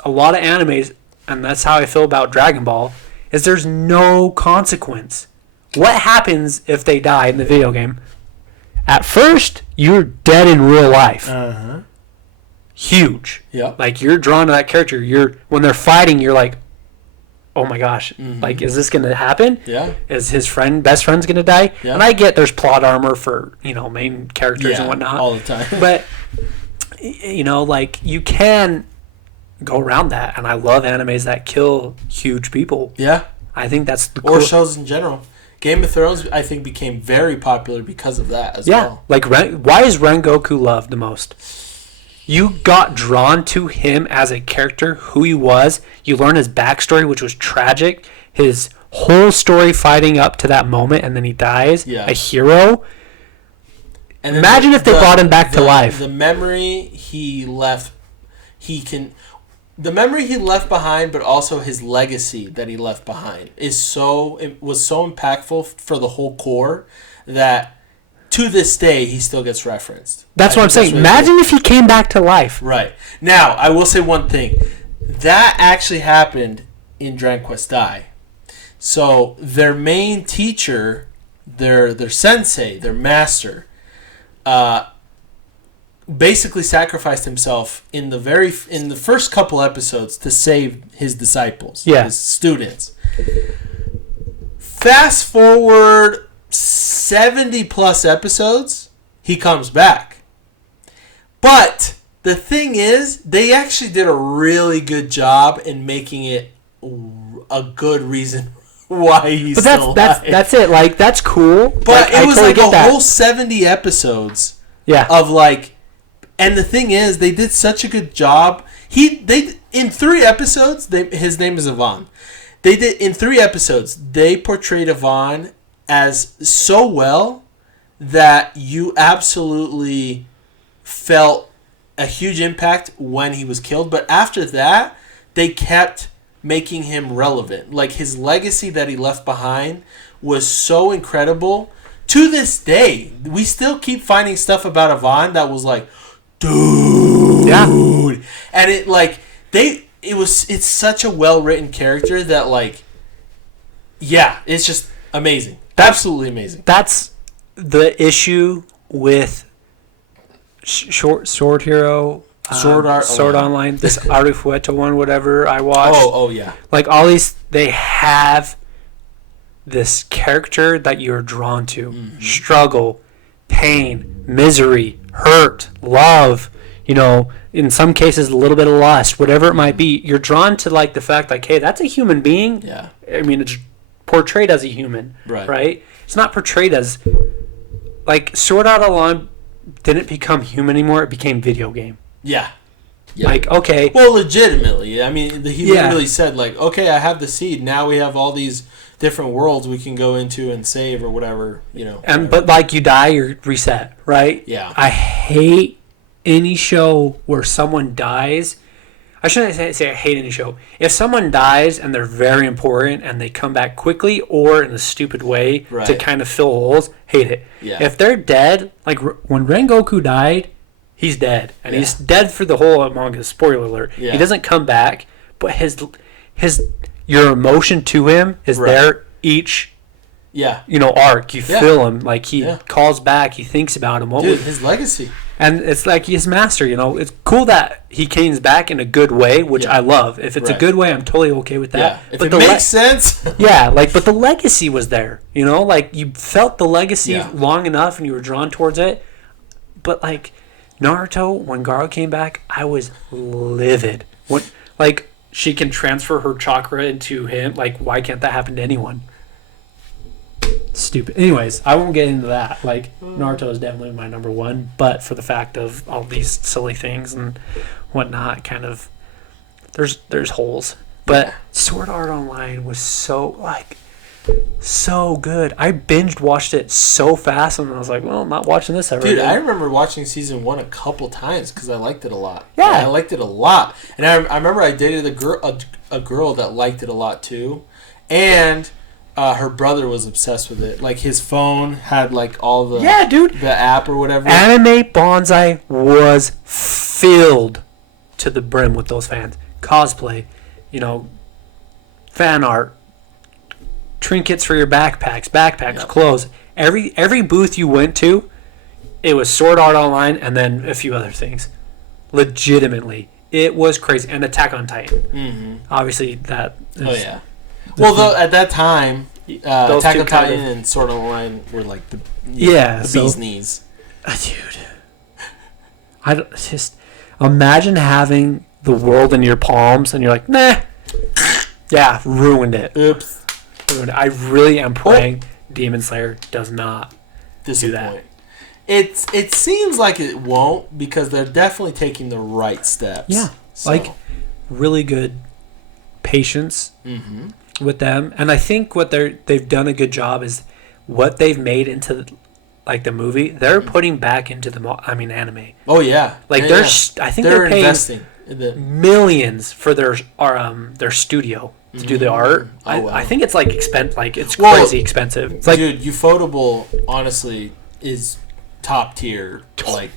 a lot of animes, and that's how I feel about Dragon Ball, is there's no consequence. What happens if they die in the video game? At first, you're dead in real life. Uh-huh. Huge. Yeah. Like, you're drawn to that character. When they're fighting, you're like, oh my gosh. Mm-hmm. Like, is this going to happen? Yeah. Is his best friend's going to die? Yeah. And I get there's plot armor for, main characters and whatnot. All the time. But... like, you can go around that, and I love animes that kill huge people. Yeah. I think that's the Or shows in general. Game of Thrones, I think, became very popular because of that as well. Like, why is Rengoku loved the most? You got drawn to him as a character, who he was. You learned his backstory, which was tragic. His whole story fighting up to that moment, and then he dies. Yeah. A hero. And imagine if they brought him back to life. The memory he left, the memory he left behind, but also his legacy that he left behind was so impactful for the whole core that to this day he still gets referenced. That's what I'm saying. Really imagine if he came back to life. Right. Now, I will say one thing. That actually happened in Dragon Quest Dai. So their main teacher, their sensei, their master, basically sacrificed himself in the first couple episodes to save his disciples, his students. Fast forward 70 plus episodes, he comes back. But the thing is, they actually did a really good job in making it a good reason why he's still alive. That's it. Like, that's cool. But it was like a whole 70 episodes of like, and the thing is, they did such a good job. In 3 episodes, his name is Ivan. In 3 episodes, they portrayed Ivan as so well that you absolutely felt a huge impact when he was killed. But after that, they kept making him relevant. Like, his legacy that he left behind was so incredible. To this day, we still keep finding stuff about Ivan that was like, dude. Yeah. And it's such a well-written character that, like, Yeah, it's just amazing. Absolutely amazing. That's the issue with Sword Hero, Sword Online, this Arufueto one, whatever I watched. Oh yeah. Like all these, they have this character that you're drawn to. Mm-hmm. Struggle, pain, misery, hurt, love, in some cases a little bit of lust, whatever it might be. You're drawn to like the fact like, hey, that's a human being. Yeah. I mean, it's portrayed as a human, right? It's not portrayed as like Sword Art Online didn't become human anymore. It became video game. Yeah. Like, okay. Well, legitimately. I mean, he literally said, like, okay, I have the seed. Now we have all these different worlds we can go into and save or whatever, But, like, you die, you're reset, right? Yeah. I hate any show where someone dies. I shouldn't say I hate any show. If someone dies and they're very important and they come back quickly or in a stupid way to kind of fill holes, hate it. Yeah. If they're dead, like when Rengoku died, he's dead. And he's dead for the whole manga. Spoiler alert. Yeah. He doesn't come back, but your emotion to him is there each arc. You feel him. Like he calls back, he thinks about him. His legacy. And it's like his master, It's cool that he comes back in a good way, which I love. If it's a good way, I'm totally okay with that. Yeah. If it makes sense. But the legacy was there, Like, you felt the legacy long enough and you were drawn towards it. But, like, Naruto, when Gaara came back, I was livid. Like, she can transfer her chakra into him. Like, why can't that happen to anyone? Stupid. Anyways, I won't get into that. Like, Naruto is definitely my number one, but for the fact of all these silly things and whatnot, kind of, there's holes. But Sword Art Online was so good. I binged watched it so fast, and I was like, well, I'm not watching this ever. Dude, I remember watching season 1 a couple times because I liked it a lot. Yeah, I liked it a lot, and I remember I dated a girl that liked it a lot too, and her brother was obsessed with it. Like, his phone had like all the the app or whatever. Anime Bonsai was filled to the brim with those fans. Cosplay, fan art, trinkets for your backpacks, clothes. Every booth you went to, it was Sword Art Online and then a few other things. Legitimately, it was crazy. And Attack on Titan, obviously that. Well, though at that time, Attack on Titan and Sword Art Online were like the bee's knees. Dude, I don't just imagine having the world in your palms and you're like, nah, ruined it. Oops. I really am praying Demon Slayer does not do that. It seems like it won't because they're definitely taking the right steps. Yeah, like really good patience with them, and I think what they've done a good job is what they've made into like the movie. They're putting back into anime. Oh yeah, like I think they're paying investing millions for their studio to do the art. I think it's like crazy expensive. It's like, dude, Ufotable honestly is top tier like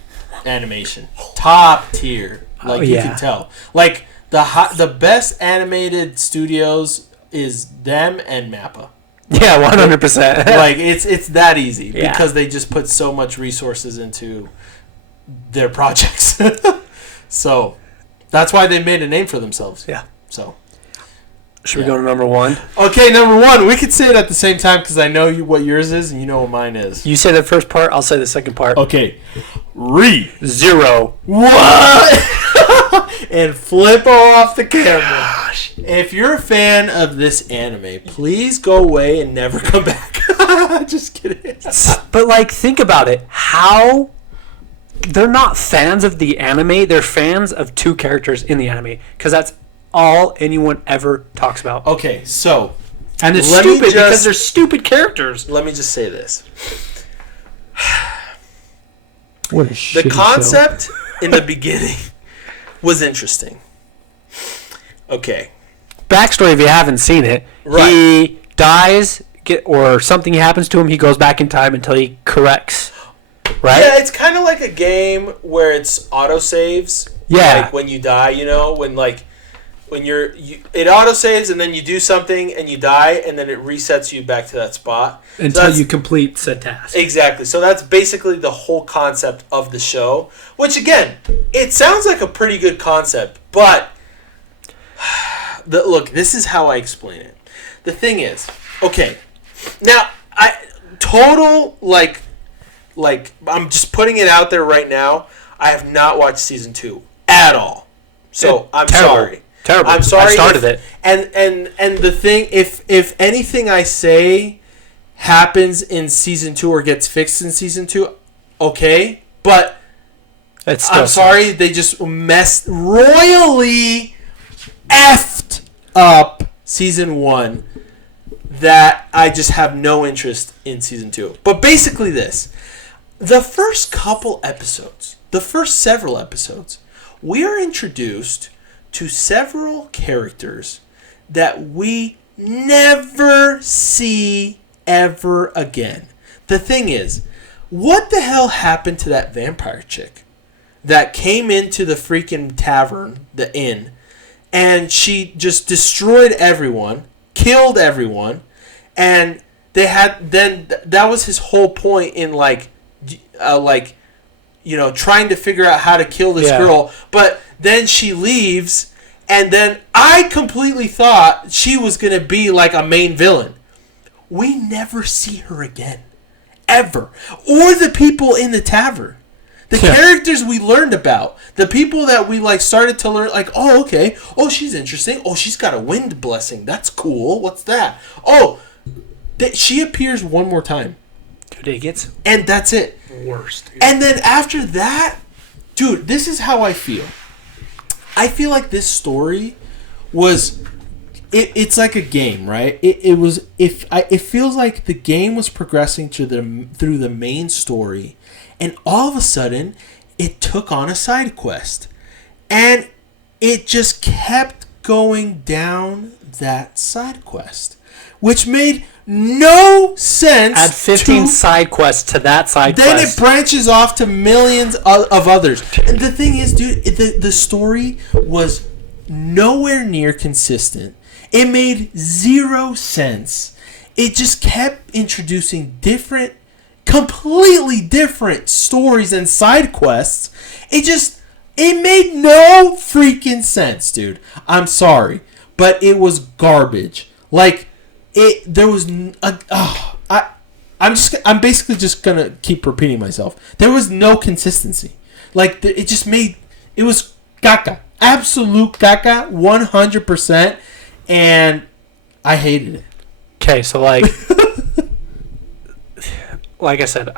animation. Top tier. Like you can tell. Like the best animated studios is them and Mappa. Yeah, 100%. Like it's that easy because they just put so much resources into their projects. So that's why they made a name for themselves. Yeah. So should we go to number one? Okay, number one. We could say it at the same time because I know what yours is and you know what mine is. You say the first part, I'll say the second part. Okay. Zero. What? And flip off the camera. Gosh. If you're a fan of this anime, please go away and never come back. Just kidding. But like, think about it. How they're not fans of the anime. They're fans of two characters in the anime because that's all anyone ever talks about. Okay, so and it's stupid because they're stupid characters. Let me just say this. What a shitty The concept in the beginning was interesting. Okay. Backstory, if you haven't seen it, he dies or something happens to him, he goes back in time until he corrects. Right? Yeah, it's kind of like a game where it's autosaves. Yeah. Like when you die, when like when it autosaves and then you do something and you die and then it resets you back to that spot until you complete said task. Exactly. So that's basically the whole concept of the show, which again, it sounds like a pretty good concept, but look, this is how I explain it. The thing is, okay, now I'm just putting it out there right now. I have not watched season 2 at all. So I'm sorry. Terrible. I'm sorry. I started it. And the thing, if anything I say happens in season 2 or gets fixed in season 2, okay. But I'm sorry, they just royally effed up season 1 that I just have no interest in season 2. But basically the first several episodes, we are introduced to several characters that we never see ever again. The thing is, what the hell happened to that vampire chick that came into the freaking tavern, the inn, and she just destroyed everyone, killed everyone, and that was his whole point in trying to figure out how to kill this girl, but then she leaves, and then I completely thought she was going to be like a main villain. We never see her again. Ever. Or the people in the tavern. The characters we learned about. The people that we started to learn, oh, okay. Oh, she's interesting. Oh, she's got a wind blessing. That's cool. What's that? Oh, she appears one more time. 2 digits. And that's it. Worst. And then after that, dude, this is how I feel. I feel like this story was, it's like a game, right? It feels like the game was progressing through the main story, and all of a sudden, it took on a side quest, and it just kept going down that side quest, which made no sense. Add 15 side quests to that side then quest. Then it branches off to millions of others. And the thing is, dude, the story was nowhere near consistent. It made zero sense. It just kept introducing completely different stories and side quests. It made no freaking sense, dude. I'm sorry, but it was garbage. I'm basically just gonna keep repeating myself. There was no consistency. It was caca, absolute caca, 100%, and I hated it. Okay, so like I said,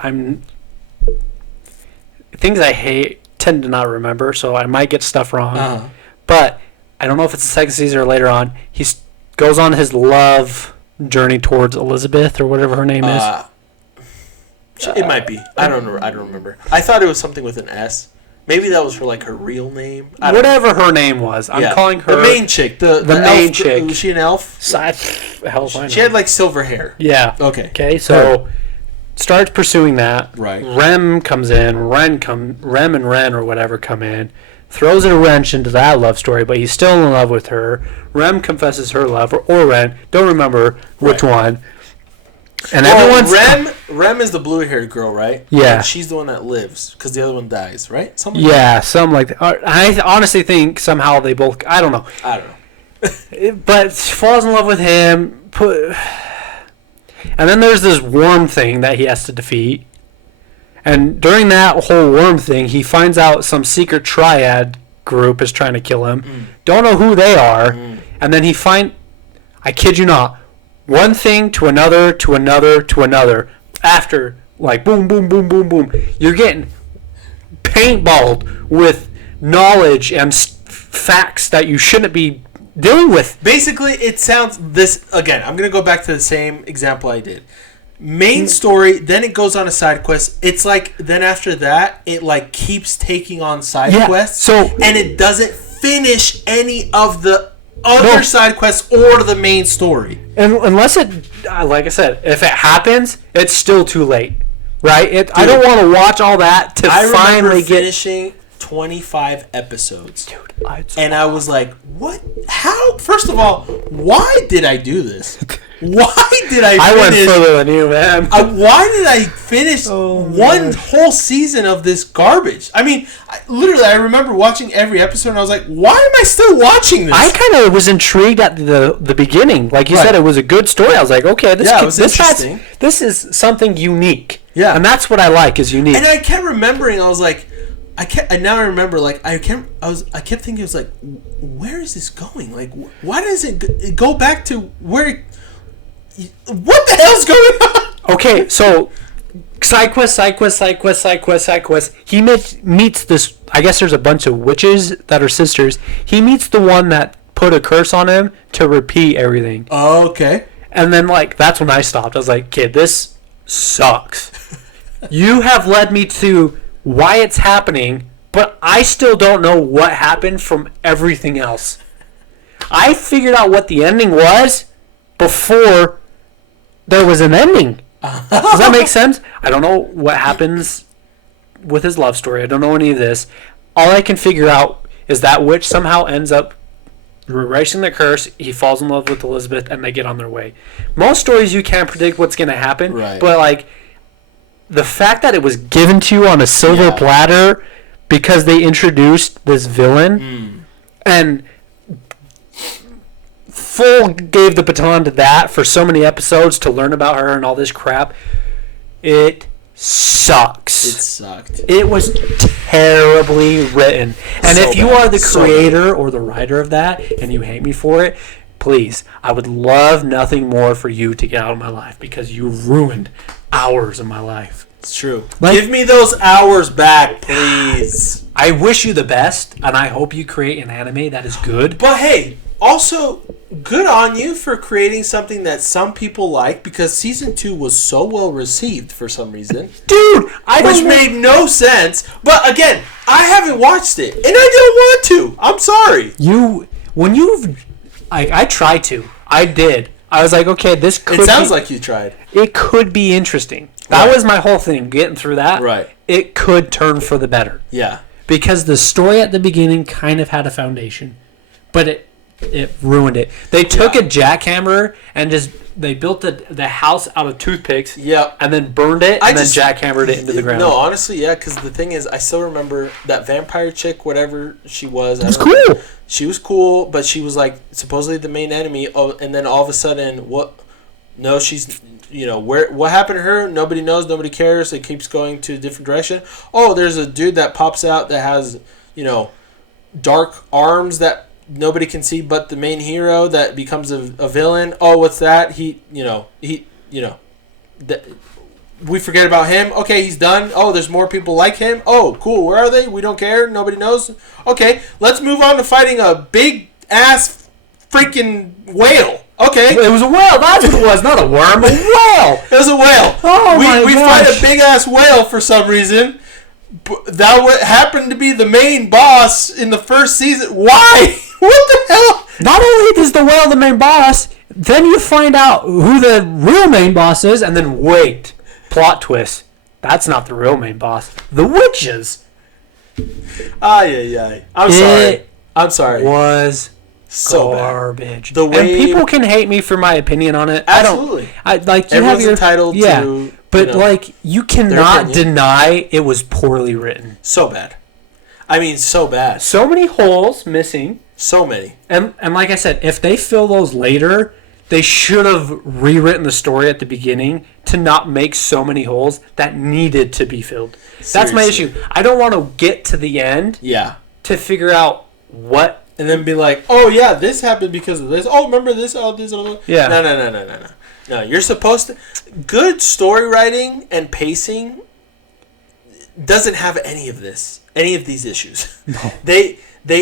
things I hate tend to not remember, so I might get stuff wrong. Uh-huh. But I don't know if it's the second season or later on. He goes on his love journey towards Elizabeth or whatever her name is. It might be. I don't remember. I thought it was something with an S. Maybe that was her real name. Whatever her name was. I'm calling her the main chick. The main elf, chick. Was she an elf? She had silver hair. Yeah. Okay. So starts pursuing that. Right. Rem comes in. Rem and Ren or whatever come in. Throws a wrench into that love story, but he's still in love with her. Rem confesses her love, or Ren. Don't remember which one. And Rem is the blue-haired girl, right? Yeah. And she's the one that lives, because the other one dies, right? Something like that. I honestly think somehow they both... I don't know. But she falls in love with him. And then there's this worm thing that he has to defeat. And during that whole worm thing, he finds out some secret triad group is trying to kill him. Don't know who they are. And then I kid you not, one thing to another, to another, to another. After, boom, boom, boom, boom, boom. You're getting paintballed with knowledge and facts that you shouldn't be dealing with. Basically, it sounds again, I'm going to go back to the same example I did. Main story, then it goes on a side quest. It's then after that, it keeps taking on side quests. And it doesn't finish any of the other side quests or the main story. And unless it, like I said, if it happens, it's still too late, right? I don't want to watch all that to finally finishing 25 episodes. Dude, I was like, what? How? First of all, why did I do this? Why did I finish? I went further than you, man. Why did I finish one whole season of this garbage? I mean, I remember watching every episode and I was like, why am I still watching this? I kind of was intrigued at the beginning. Like you said, it was a good story. I was like, okay, this is something unique. Yeah. And that's what I like, is unique. And I kept remembering, I was like, I kept thinking, it was like, where is this going? Like, why does it go back to where? What the hell's going on? Okay, so side quest. He meets this. I guess there's a bunch of witches that are sisters. He meets the one that put a curse on him to repeat everything. Oh, okay. And then, like, that's when I stopped. I was like, kid, this sucks. You have led me to why it's happening, but I still don't know what happened from everything else. I figured out what the ending was before there was an ending. Does that make sense? I don't know what happens with his love story. I don't know any of this. All I can figure out is that witch somehow ends up erasing the curse. He falls in love with Elizabeth, and they get on their way. Most stories you can't predict what's going to happen, right. But like the fact that it was given to you on a silver platter because they introduced this villain and full gave the baton to that for so many episodes to learn about her and all this crap. It sucks. It sucked. It was terribly written. And if you are the creator or the writer of that and you hate me for it, please, I would love nothing more for you to get out of my life, because you ruined hours of my life. It's true. Give me those hours back, please. I wish you the best, and I hope you create an anime that is good. But hey, also, good on you for creating something that some people like, because season 2 was so well received for some reason. Dude, which made no sense. But again, I haven't watched it, and I don't want to. I'm sorry. I tried to. I did. I was like, okay, this could It sounds like you tried. It could be interesting. That was my whole thing, getting through that. Right. It could turn for the better. Yeah. Because the story at the beginning kind of had a foundation, but it ruined it. They took a jackhammer and they built the house out of toothpicks. Yep. And then burned it and then jackhammered it into the ground. No, honestly, yeah, because the thing is, I still remember that vampire chick, whatever she was. It was cool. She was cool, but she was like supposedly the main enemy. Oh, and then all of a sudden, what? No, she's, what happened to her? Nobody knows. Nobody cares. It keeps going to a different direction. Oh, there's a dude that pops out that has, dark arms that nobody can see but the main hero that becomes a villain. Oh, what's that? We forget about him. Okay, he's done. Oh, there's more people like him. Oh, cool. Where are they? We don't care. Nobody knows. Okay, let's move on to fighting a big ass freaking whale. Okay. It was a whale. That's what it was. Not a worm. A whale. It was a whale. Oh, we fight a big ass whale for some reason. That happened to be the main boss in the first season. Why? What the hell? Not only is the whale the main boss, then you find out who the real main boss is, and then wait. Plot twist. That's not the real main boss. The witches. I'm sorry. Was so garbage. The way and people can hate me for my opinion on it. Absolutely. Everyone's entitled to. But you cannot deny it was poorly written. So bad. I mean, so bad. So many holes missing. So many. And like I said, if they fill those later, they should have rewritten the story at the beginning to not make so many holes that needed to be filled. Seriously. That's my issue. I don't want to get to the end to figure out what. And then be like, oh, yeah, this happened because of this. Oh, remember this? Oh, this. Oh. Yeah. No. No, you're supposed to. Good story writing and pacing doesn't have any of these issues. No. They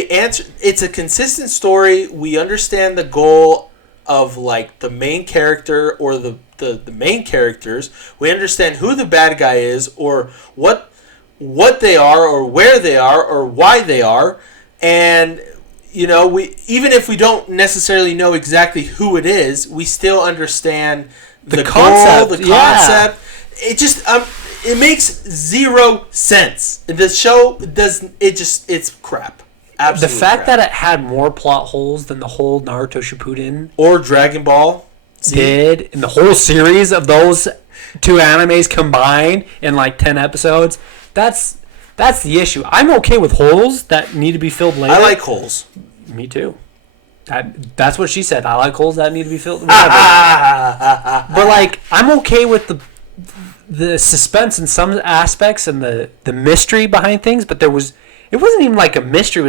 answer. It's a consistent story. We understand the goal of like the main character or the main characters. We understand who the bad guy is or what they are or where they are or why they are, and we even if we don't necessarily know exactly who it is, we still understand the concept. Yeah. It just It makes zero sense. The show doesn't. It's crap. Absolutely. The fact crap. that it had more plot holes than the whole Naruto Shippuden or Dragon Ball did in the whole series of those two animes combined in like 10 episodes. That's the issue. I'm okay with holes that need to be filled later. I like holes. Me too. That's what she said. I like holes that need to be filled. But like, I'm okay with the suspense in some aspects and the mystery behind things. But it wasn't even like a mystery.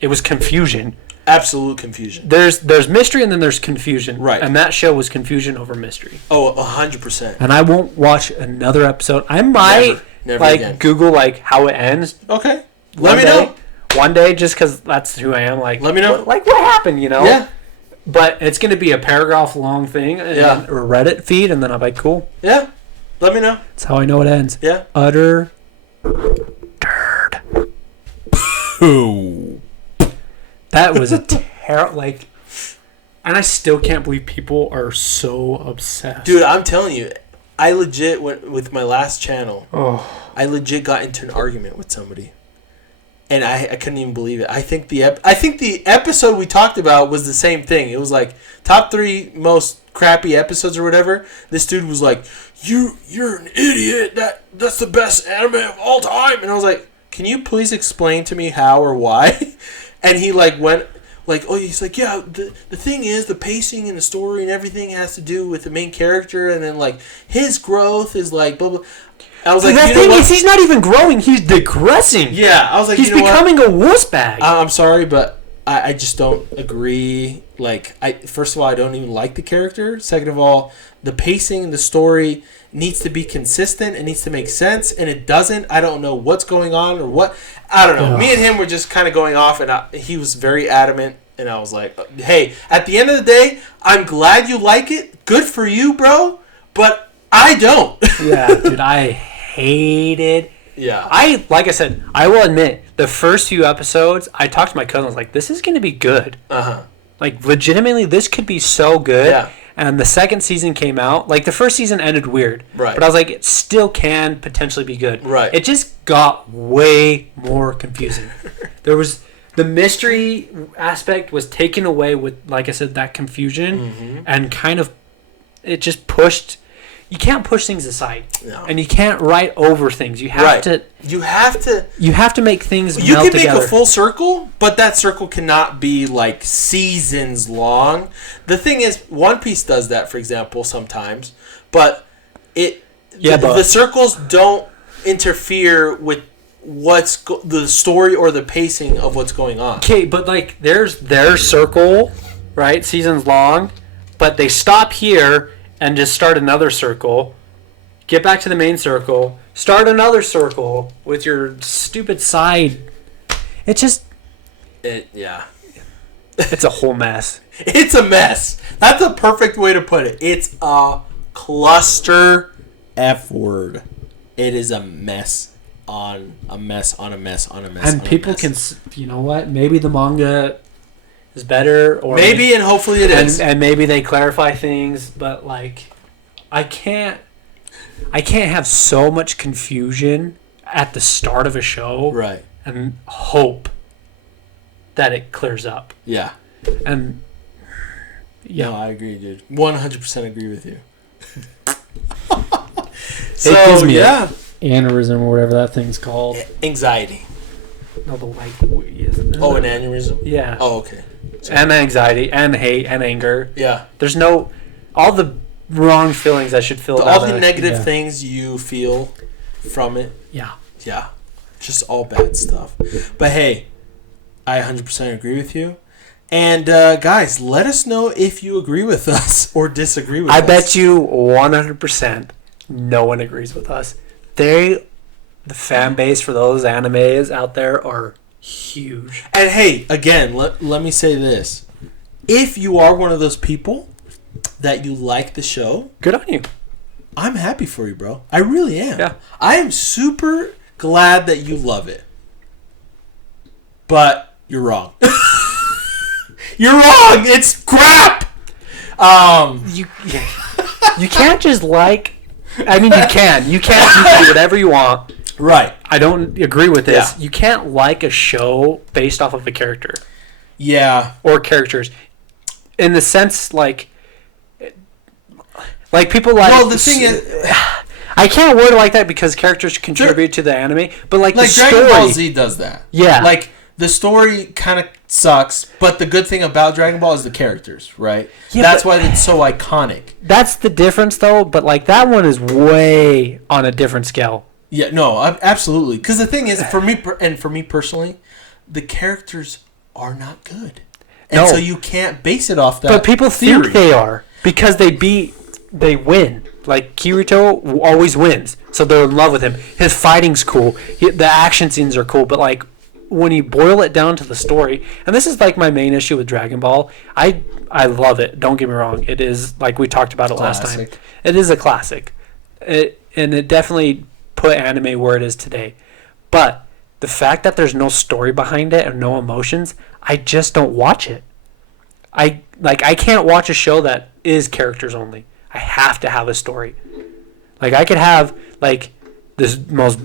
It was confusion. Absolute confusion. There's mystery and then there's confusion. Right. And that show was confusion over mystery. Oh, 100%. And I won't watch another episode. I might Never again. Google like how it ends. Okay. Let me know. One day, just because that's who I am. Like, let me know. What happened? You know. Yeah. But it's going to be a paragraph long thing. Or Reddit feed, and then I'm like, cool. Yeah. Let me know. That's how I know it ends. Yeah. Utter turd. Poo. That was a terrible, and I still can't believe people are so obsessed. Dude, I'm telling you, I legit went with my last channel. Oh. I legit got into an argument with somebody, and I couldn't even believe it. I think the episode we talked about was the same thing. It was like top 3 most crappy episodes or whatever. This dude was like, "You're an idiot. That's the best anime of all time." And I was like, "Can you please explain to me how or why?" And he went he's like, yeah, the thing is the pacing and the story and everything has to do with the main character, and then his growth is blah blah. I was like, the thing is, he's not even growing; he's digressing. Yeah, I was like, he's becoming a wuss bag. I'm sorry, but I just don't agree. First of all, I don't even like the character. Second of all, the pacing and the story needs to be consistent. It needs to make sense, and it doesn't. I don't know what's going on or what. I don't know. Yeah. Me and him were just kind of going off, and he was very adamant, and I was like, hey, at the end of the day, I'm glad you like it. Good for you, bro, but I don't. Yeah, dude, I hated. Yeah. Like I said, I will admit, the first few episodes, I talked to my cousin, I was like, this is going to be good. Uh-huh. Legitimately, this could be so good. Yeah. And the second season came out. The first season ended weird. Right. But I was like, it still can potentially be good. Right. It just got way more confusing. There was... The mystery aspect was taken away with, like I said, that confusion. Mm-hmm. And kind of... It just pushed... You can't push things aside. No. And you can't write over things. You have to... You have to make things You melt can make together. a full circle, but that circle cannot be seasons long. The thing is, One Piece does that, for example, sometimes, but the circles don't interfere with the story or the pacing of what's going on. Okay, but there's their circle, right? Seasons long, but they stop here and just start another circle. Get back to the main circle. Start another circle with your stupid side. It's just... Yeah. It's a whole mess. It's a mess. That's a perfect way to put it. It's a cluster F word. It is a mess on a mess on a mess on a mess. And people can... You know what? Maybe the manga is better. Or maybe, and hopefully it is. And maybe they clarify things, but I can't have so much confusion at the start of a show, right? And hope that it clears up. Yeah. And yeah, no, I agree, dude. 100% agree with you. So it gives me aneurysm or whatever that thing's called. Anxiety. No, the an aneurysm. Yeah. Oh, okay. Sorry. And anxiety and hate and anger. Yeah. There's all the wrong feelings I should feel. All the negative things you feel from it. Yeah. Yeah. Just all bad stuff. But hey, I 100% agree with you. And guys, let us know if you agree with us or disagree with us. I bet you 100% no one agrees with us. The fan base for those animes out there are huge. And hey, again, let me say this. If you are one of those people that you like the show, good on you. I'm happy for you, bro. I really am. Yeah. I am super glad that you love it. But you're wrong. You're wrong. It's crap. You can't just like I mean, you can do whatever you want. Right. I don't agree with this. Yeah. You can't like a show based off of a character. Yeah. Or characters. In the sense, like people like... Well, the thing is... I can't word it like that because characters contribute to the anime, but like the story... Dragon Ball Z does that. Yeah. Like, the story kind of sucks, but the good thing about Dragon Ball is the characters, right? Yeah, that's why it's so iconic. That's the difference, though, but like that one is way on a different scale. Yeah, no, absolutely. Because the thing is, for me personally, the characters are not good. And so you can't base it off that. But people think they are because they win. Like, Kirito always wins, so they're in love with him. His fighting's cool. The action scenes are cool, but like when you boil it down to the story, and this is like my main issue with Dragon Ball, I love it. Don't get me wrong. It is, like we talked about it last time. It is a classic. And it definitely put anime where it is today. But the fact that there's no story behind it and no emotions, I just don't watch it. I can't watch a show that is characters only. I have to have a story. Like, I could have like this most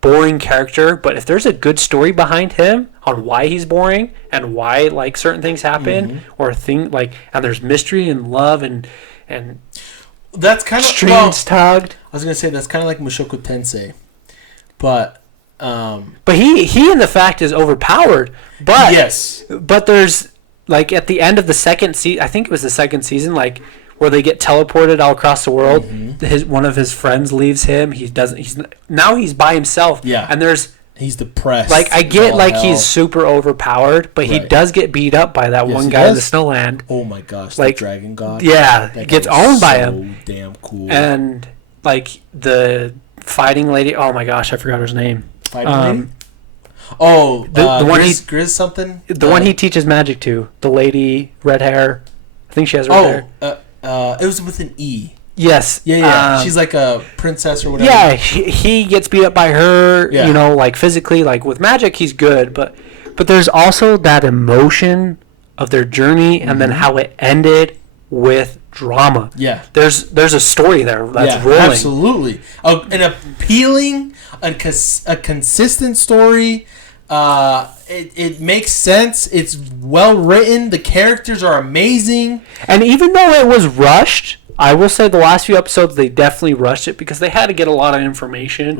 boring character, but if there's a good story behind him on why he's boring and why like certain things happen or and there's mystery and love and that's kind of strings tugged. I was gonna say that's kind of like Mushoku Tensei, but he in the fact is overpowered. But yes, but there's like at the end of the second season, I think it was the second season, like where they get teleported all across the world. One of his friends leaves him. He's by himself. Yeah, and he's depressed. Like, I get like he's super overpowered, but he does get beat up by that one guy in the Snowland. Oh my gosh, like, the Dragon God. Yeah, that gets owned by him. Damn cool. And like the fighting lady. Oh my gosh, I forgot her name. Fighting lady. Oh, the one Grizz something. The one he teaches magic to. The lady, red hair. I think she has red hair. It was with an E. Yes. Yeah. She's like a princess or whatever. Yeah, he gets beat up by her, yeah. Like physically. Like with magic, he's good. But there's also that emotion of their journey and then how it ended with drama. Yeah. There's a story there that's rolling. Absolutely. An appealing, a consistent story. It makes sense. It's well written. The characters are amazing. And even though it was rushed, I will say the last few episodes they definitely rushed it because they had to get a lot of information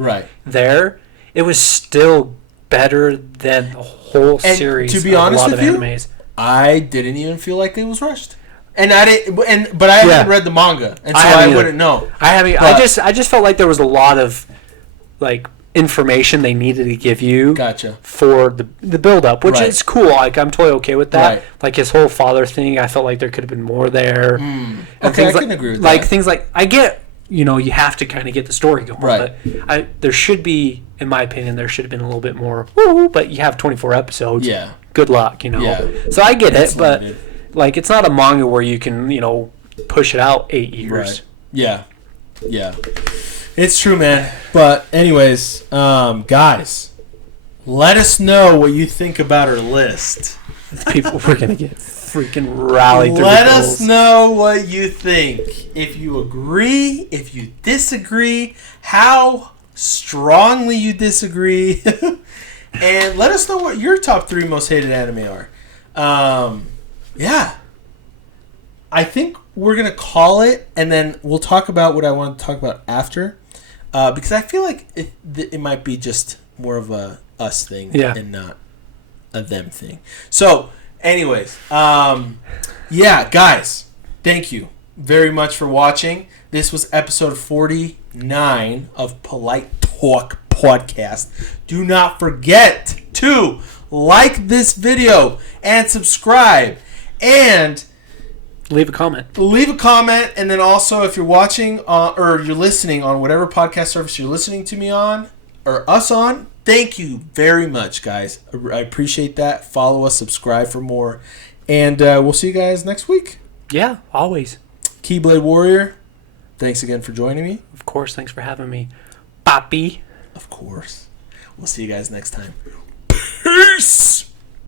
there. It was still better than the whole series. To be honest with you, animes. I didn't even feel like it was rushed. And I didn't. But I haven't read the manga, and so I wouldn't know. I haven't. I just felt like there was a lot of like information they needed to give you for the build up, which is cool. Like, I'm totally okay with that. Like his whole father thing, I felt like there could have been more there. Okay, I can agree with that. Like things like I get, you have to kind of get the story going, but there should be, in my opinion, there should have been a little bit more. But you have 24 episodes. Yeah. Good luck, Yeah. So I get it, but like it's not a manga where you can push it out 8 years. Right. Yeah. Yeah. It's true, man. But anyways, guys, let us know what you think about our list. People, we're gonna get freaking rallied. Let us know what you think. If you agree, if you disagree, how strongly you disagree, and let us know what your top 3 most hated anime are. Yeah. I think we're gonna call it, and then we'll talk about what I want to talk about after. Because I feel like it might be just more of a us thing and not a them thing. So, anyways, guys, thank you very much for watching. This was episode 49 of Polite Talk Podcast. Do not forget to like this video and subscribe and leave a comment. And then also, if you're watching or you're listening on whatever podcast service you're listening to me on or us on, thank you very much, guys. I appreciate that. Follow us, subscribe for more, and we'll see you guys next week. Yeah, always. Keyblade Warrior, thanks again for joining me. Of course, thanks for having me. Papi. Of course. We'll see you guys next time. Peace!